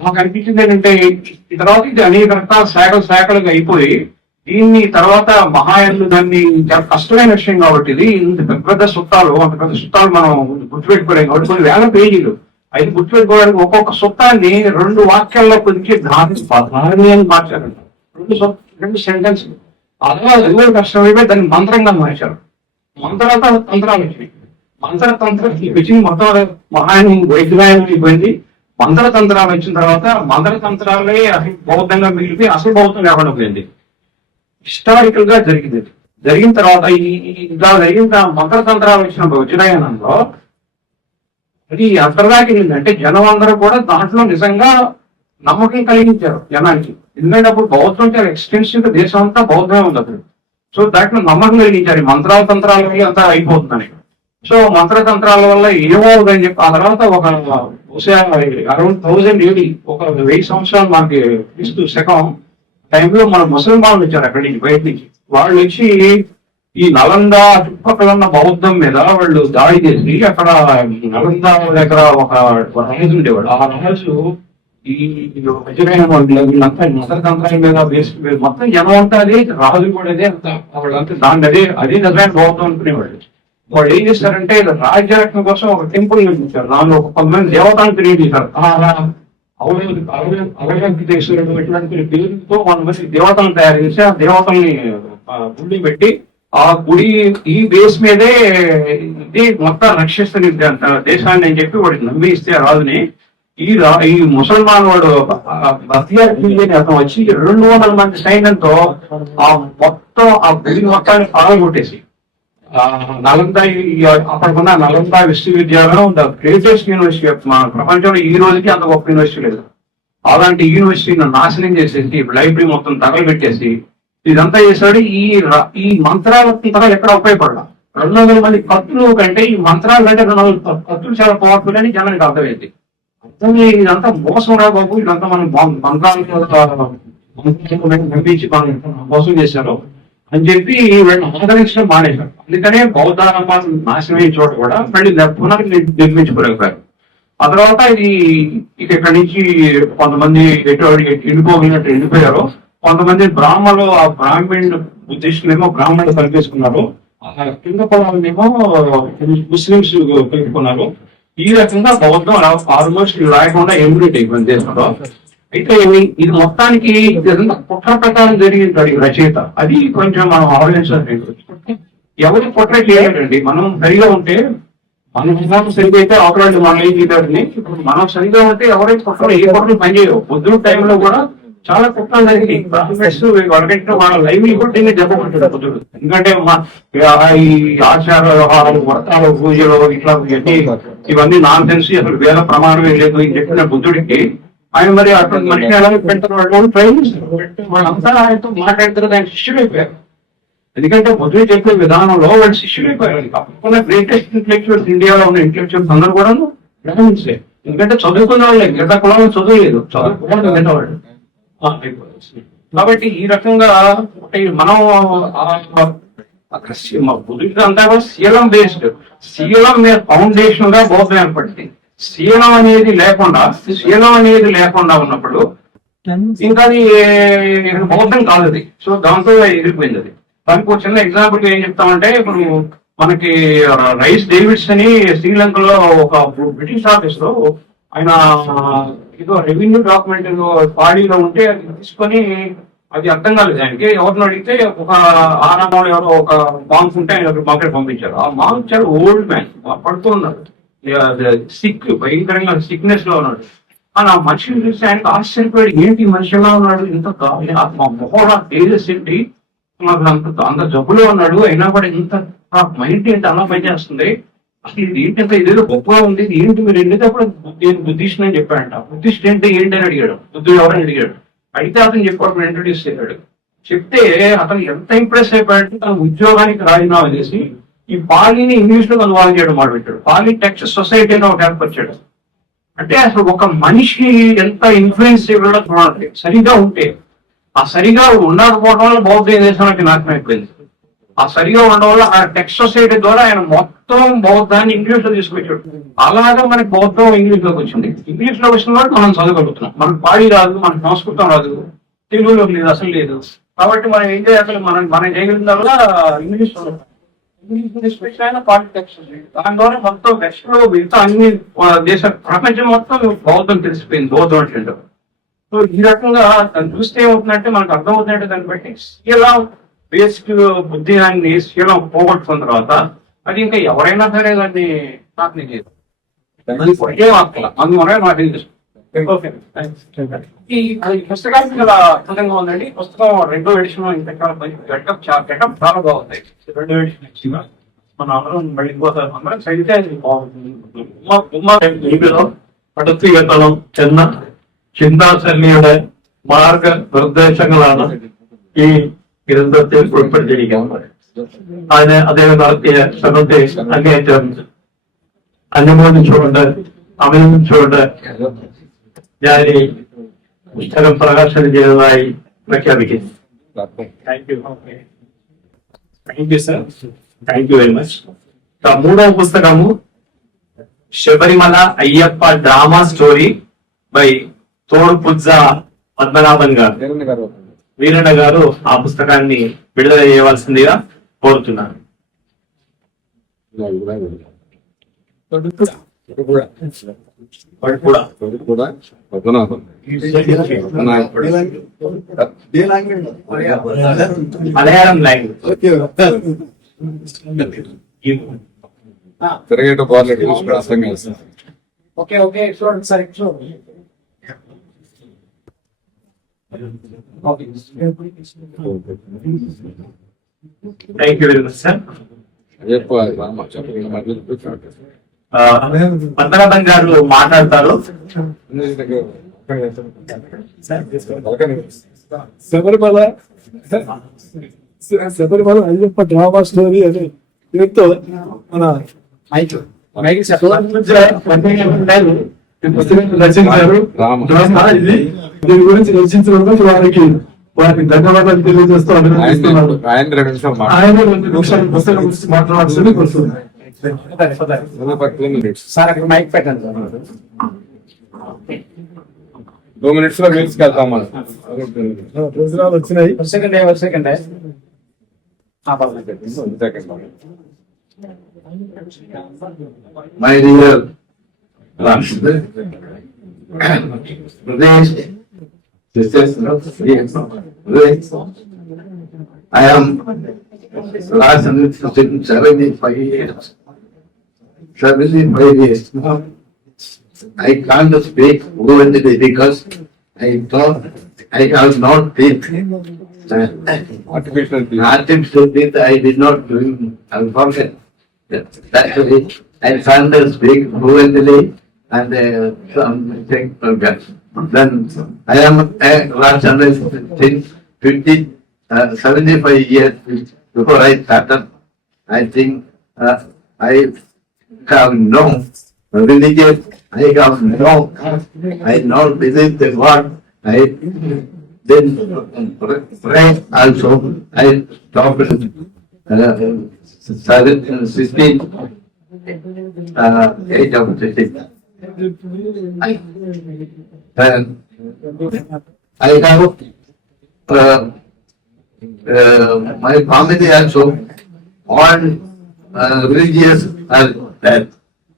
నాకు అనిపించింది ఏంటంటే ఈ తర్వాత ఇది అనేక రకాల శాఖలుగా అయిపోయి దీన్ని తర్వాత మహాయానులు దాన్ని చాలా కష్టమైన విషయం కాబట్టి ఇది ఇంత పెద్ద సుత్తాలు మనం గుర్తుపెట్టుకోలేం కాబట్టి కొన్ని వేల పేజీలు అయితే గుర్తుపెట్టుకోవడానికి ఒక్కొక్క సుత్తాన్ని 2 వాక్యాల్లో కొద్దిగా ధారణ మార్చారంట. 2 సెంటెన్స్ అలా ఎదుగు కష్టం అయిపోయి దాన్ని మంత్రంగా మార్చారు. తంత్రాలు వచ్చినాయి. మంత్రతంత్రం వచ్చి మొత్తం మహాయానం వైద్యాయనం అయిపోయింది. మంత్రతంత్రాలు వచ్చిన తర్వాత మంత్రతంత్రాలే అసలు బౌద్ధంగా మిగిలిపోయి అసలు బౌద్ధం లేకుండా పోయింది. హిస్టారికల్ గా జరిగిన తర్వాత ఇలా జరిగిన మంత్రతంత్రాలు వచ్చిన వజ్రాయనంలో అది అంతర్దాకి వెళ్ళిందంటే జనం అందరూ కూడా దాంట్లో నిజంగా నమ్మకం కలిగించారు జనానికి. ఎందుకంటే అప్పుడు బౌద్ధం చాలా ఎక్స్టెన్సివ్ దేశం అంతా బౌద్ధమే ఉంది అప్పుడు. సో దాంట్లో నమ్మకం కలిగించారు. మంత్రాల తంత్రాల వల్ల అంతా అయిపోతుందని. సో మంత్రతంత్రాల వల్ల ఏమవుతుందని చెప్పి ఆ తర్వాత ఒక అరౌండ్ 1000 AD ఒక 1000 సంవత్సరాలు మనకి క్రీస్తు శకం టైంలో మన ముసల్మాన్లు వచ్చారు అక్కడి నుంచి బయట నుంచి. వాళ్ళు వచ్చి ఈ నలంద చుట్టుపక్కల ఉన్న బౌద్ధం మీద వాళ్ళు దాడి చేసి అక్కడ నలంద దగ్గర ఒక రాజు ఉండేవాడు. ఆ రాజు ఈ వజ్రైన వీళ్ళంతా మంత్రతంత్రాల మీద వేసి మొత్తం జనం అంతా అదే, రాజు కూడా అదే, అంతా వాళ్ళంతా దాన్ని అదే నిజమైన బౌద్ధం అనుకునేవాళ్ళు. వాళ్ళు ఏం చేశారంటే రాజ్యారక్షణ కోసం ఒక టెంపుల్ నిర్మించారు. దానిలో ఒక 10 మంది దేవతలను క్రియేట్ చేశారు. అవలంకితేశ్వరుడు ఇటువంటి పేరుతో 100 మంది దేవతలను తయారు చేసి ఆ దేవతల్ని గుడి పెట్టి ఆ గుడి ఈ బేస్ మీదే ఇది మొత్తం రక్షిస్తుంది దేశాన్ని అని చెప్పి వాడికి నమ్మి ఇస్తే రాజుని ఈ ముసల్మాన్ వాడు అతను వచ్చి 200 మంది సైన్యంతో ఆ మొత్తం ఆ గుడి మొత్తాన్ని పాల్గొట్టేసి నలంద అప్పటికున్న నలంద విశ్వవిద్యాలయం ద గ్రేటెస్ట్ యూనివర్సిటీ మన ప్రపంచంలో ఈ రోజుకి అంత గొప్ప యూనివర్సిటీ లేదు. అలాంటి యూనివర్సిటీని నాశనం చేసేసి లైబ్రరీ మొత్తం తగలబెట్టేసి ఇదంతా చేశాడు. ఈ మంత్రాల ఎక్కడ ఉపయోగపడాలి. 200 మంది కత్తులు కంటే ఈ మంత్రాలు కంటే 200 కత్తులు చాలా పవర్ఫుల్ అని జనానికి అర్థమైంది. ఇదంతా మోసం రా బాబు, ఇదంతా మనం మంత్రాలు నడిపించి మనం మోసం చేశారు అని చెప్పి వీళ్ళని ఆదరించడం మానేశారు. అందుకనే బౌద్ధ ధర్మాన్ని నాశనమైన చోట కూడా మళ్ళీ నిర్మించుకోలేకపోయారు. ఆ తర్వాత ఇక్కడి నుంచి కొంతమంది ఎండిపోయినట్టు ఎండిపోయారు. కొంతమంది బ్రాహ్మణులు ఆ బ్రాహ్మణ్ బుద్ధిస్టులేమో బ్రాహ్మణులు కలిపేసుకున్నారు. కింద పొలాలనేమో ముస్లింస్ పెట్టుకున్నారు. ఈ రకంగా బౌద్ధం ఆల్మోస్ట్ లేకుండా ఎమిగ్రేట్ అయిపోయింది దేశంలో. అయితే ఇది మొత్తానికి కుట్ర ప్రకారం జరిగింది రచయిత. అది కొంచెం మనం ఆలోచించాలి. ఎవరి కుట్ర చేయలేదండి. మనం సరిగా ఉంటే మనం సరిగా అయితే అవతల మనం ఏం చేయలేదని. ఇప్పుడు మనం సరిగా ఉంటే ఎవరైతే కుట్ర ఏ కుట్రలు పనిచేయవు. బుద్ధుడు టైంలో కూడా చాలా కుట్రలు జరిగి ప్రాఫిట్స్ వాళ్ళకంటే వాళ్ళ లైవ్లీహుడ్ దీన్ని దెబ్బకొంటుంది బుద్ధుడు. ఎందుకంటే ఈ ఆచార వ్యవహారాలు, వ్రతాలు, పూజలు ఇట్లా ఇవన్నీ నాన్ తెలిసి అసలు వేద ప్రమాణమే లేదు అని చెప్పిన బుద్ధుడికి ఆయన మరి అక్కడ మనిషిని ఎలా పెంటున్నాడు ట్రై చేశారు. వాళ్ళంతా ఆయనతో మాట్లాడుతారు, ఆయన శిష్యుడు అయిపోయారు. ఎందుకంటే బుద్ధుడు చెప్పే విధానంలో వాళ్ళు శిష్యుడు అయిపోయారు. అప్పుడున్న గ్రేటెస్ట్ ఇంటెలెక్చువల్స్ ఇండియాలో ఉన్న ఇంటెలెక్చువల్స్ అందరూ కూడా బ్రాహ్మిన్సే. ఎందుకంటే చదువుకున్న వాళ్ళే, మిగతా కులంలో చదువులేదు, చదువుకోవాలి మిగతా వాళ్ళు. కాబట్టి ఈ రకంగా మనం బుద్ధుడికి అంతా కూడా శీలం బేస్డ్, శీలం మీద ఫౌండేషన్ గా బౌద్ధం ఏర్పడింది. శీలం అనేది లేకుండా ఉన్నప్పుడు ఇంకా అది బౌద్ధం కాదు అది. సో దాంతో ఎగిరిపోయింది అది. దానికి ఒక చిన్న ఎగ్జాంపుల్ ఏం చెప్తామంటే, ఇప్పుడు మనకి రైస్ డేవిడ్స్ అని శ్రీలంకలో ఒక బ్రిటిష్ ఆఫీస్ లో ఆయన ఏదో రెవెన్యూ డాక్యుమెంట్ పాడీలో ఉంటే అది తీసుకొని, అది అర్థం కాలేదు ఆయనకి. ఎవరిని అడిగితే ఒక ఆనందంలో ఎవరో ఒక మాంగ్స్ ఉంటే ఆయన మాకెట్ పంపించారు. ఆ మాంగ్ చాలా ఓల్డ్ మ్యాన్, పడుతూ ఉన్నాడు, సిక్, భయంకరంగా సిక్నెస్ లో ఉన్నాడు. ఆ మనిషిని చూసి ఆయనకు ఆశ్చర్యపోయాడు, ఏంటి మనిషి ఎలా ఉన్నాడు, ఇంత మొహం తేజస్ ఏంటి, నాకు అంత జబ్బులో ఉన్నాడు, అయినా కూడా ఇంత మైండ్ ఏంటి అలా పనిచేస్తుంది, అసలు ఇది ఏంటి, ఇదేదో గొప్పగా ఉంది, ఏంటి మీరు వెళ్ళేటప్పుడు నేను బుద్ధిస్ట్ అని చెప్పాడంట. బుద్ధిస్ట్ ఏంటి అని అడిగాడు. బుద్ధుడు ఎవరని అడిగాడు. అడిగితే అతను చెప్పాడు, ఇంట్రడ్యూస్ చేశాడు. చెప్తే అతను ఎంత ఇంప్రెస్ అయిపోయాడంటే తన ఉద్యోగానికి రాజీనామా చేసి ఈ పాలీని ఇంగ్లీష్ లో అనువాదం చేయడం మొదలుపెట్టాడు. పాలీ టెక్స్ట్ సొసైటీ అని ఒకటి ఏర్పరిచాడు. అంటే అసలు ఒక మనిషి ఎంత ఇన్ఫ్లుయెన్స్ చేయగలడో చూడాలి. సరిగా ఉంటే, ఆ సరిగా ఉండకపోవడం వల్ల బౌద్ధ దేశానికి నాశనం అయిపోయింది. ఆ సరిగా ఉండడం వల్ల ఆ టెక్స్ట్ సొసైటీ ద్వారా ఆయన మొత్తం బౌద్ధాన్ని ఇంగ్లీష్ లో తీసుకొచ్చాడు. అలాగా మనకి బౌద్ధం ఇంగ్లీష్ లోకి వచ్చింది. ఇంగ్లీష్ లో వచ్చిన వాళ్ళు మనం చదవగలుగుతున్నాం. మనకు పాడి రాదు, మనకు సంస్కృతం రాదు, తెలుగులోకి లేదు, అసలు లేదు. కాబట్టి మనం ఏం చేయాలి, మనం చేయగలిగిన ఇంగ్లీష్ పాడి టెక్స్ట్ దాని ద్వారా మొత్తం టెక్స్ట్ లో మిగతా అన్ని దేశ ప్రపంచం మొత్తం బౌద్ధం తెలిసిపోయింది, బౌద్ధం అంటే. సో ఈ రకంగా దాన్ని చూస్తే ఏమవుతుందంటే మనకు అర్థమవుతుందంటే దాన్ని బట్టి శీలం బేసిక్ బుద్ధిని శీలం పోగొట్టుకున్న తర్వాత అది ఇంకా ఎవరైనా సరే దాన్ని నాకు చేయదు. అందువల్ల నాకు ఈ పుస్తకానికి గల అద్భుతంగా ఉందండి. పుస్తకం 2వ ఎడిషన్ గెటప్ చాలా బాగుంది. 2వ ఎడిషన్ మన అందరం వెళ్ళిపోతారు, అందరం చదివితే അടുത്തളം എന്ന ചിന്താശല്യയുടെ മാർഗനിർദ്ദേശങ്ങളാണ് ഈ ഗ്രന്ഥത്തിൽ ഉൾപ്പെടുത്തിയിരിക്കുന്നത്. അതിന് അദ്ദേഹം നടത്തിയ ശ്രമത്തെ അങ്ങേയറ്റം അനുമോദിച്ചുകൊണ്ട് അഭിനന്ദിച്ചുകൊണ്ട് ഞാൻ ഈ പുസ്തകം പ്രകാശനം ചെയ്തതായി പ്രഖ്യാപിക്കുന്നു. Thank you sir, thank you very much. మూడవ పుస్తకము Sabarimala Ayyappa drama story by Thodupuzha Padmanabhan garu, Veeranna గారు ఆ పుస్తకాన్ని విడుదల చేయవలసిందిగా కోరుతున్నాను. మలయాళం లాంగ్వేజ్ తిరగేట బార్లెట్ చూసుకుని అర్థం కాదు. ఓకే చూడండి sir. Thank you very much sir. Padmanabhan గారు మాట్లాడతారు. శబరిమల అయ్యప్ప డ్రామా స్టోరీ అని పేరుతో మన రచించారు. ఇది దీని గురించి రచించినందుకు వారికి ధన్యవాదాలు తెలియజేస్తూ అభినందిస్తున్నాను. ఆయన 2 నిమిషాలు పుస్తకం గురించి మాట్లాడాల్సింది కోరుతున్నాను. సార్ అక్కడ మైక్ పెట్టండి. 2 minutes లో మీల్స్ వెళ్తాం మనం. ప్రజలు వచ్చినాయి. Second My dear sisters, I am last 75 years. 75 years. I can't speak fluently because I thought I have not teeth. Artificial teeth. Artificial teeth I did not do. I forget. That's why I found a speak fluently and something forget. Then I am a last 75 years before I started. I think I have no religion. I have no. I not believe the God. I then pray also. I stopped 16, age of 16. And I have my family also all religious are there.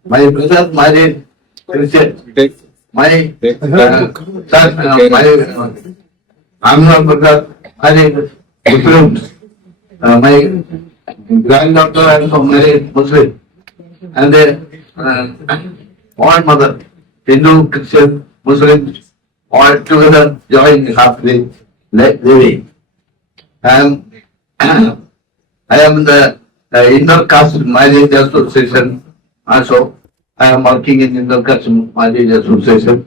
My brother married Christian. Take, My take. son, my Amna brother married Muslims. My granddaughter also married Muslim. And then all mother, Hindu, Christian, Muslim, all together join happily living. And I am the Inter-Caste Marriage Association also. I am working in Inter-Caste Marriage Association.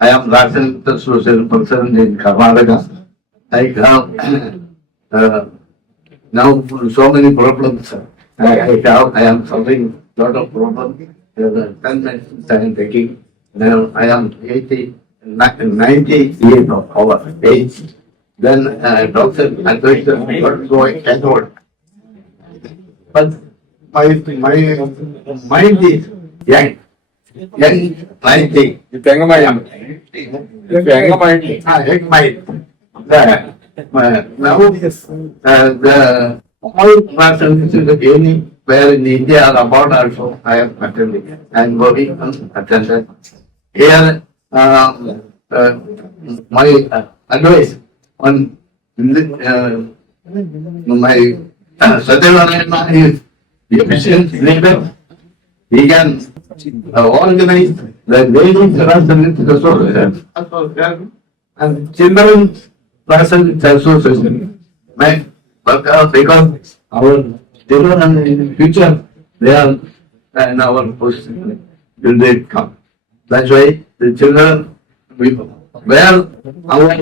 I am National Association President in Karnataka. I have now so many problems. I am solving lot of problems. 10 minutes I am taking. Now I am 90 years of our age. Then doctor advised me not to go cathode. But my mind is young 90. It's young mind. It's young mind. Young mind. Now the all classes anywhere in India or abroad also I am attending and working attended. Here my advice on my Satyavarana is efficient leader. He can organize the ladies association and children's association. Because our children in the future, they are in our position will they come. That's why the children where our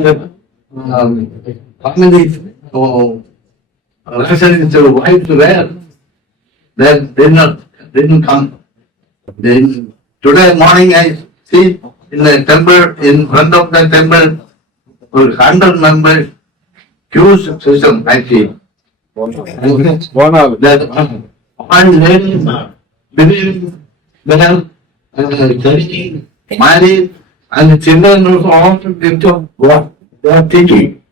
families relations to wives where they didn't come. Then today morning I see in the temple, in front of the temple, 100 members queue system I see. One hour. That one lady believe they are studying, married, and the children also all into what they are thinking.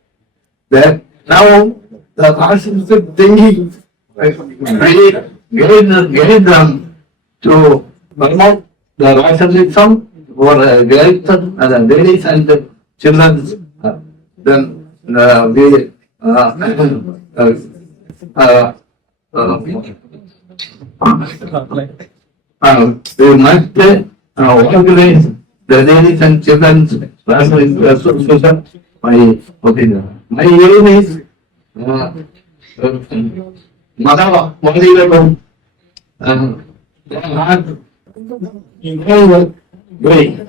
That now the person is thinking, really guide them to promote the rationalism or guide the ladies and the children. Then we must organize the ladies and children's association. My opinion. My aim is Madhava, Madhava, great.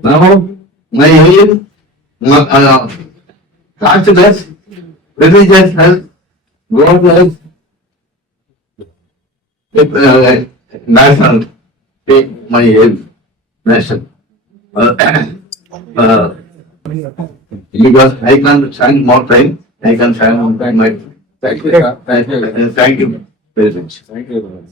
Now, my aim, consciousness, religious health, God health, national, take my aim, nation. Because I can spend more time, I can spend more time. Thank you. Thank you very much. Thank you.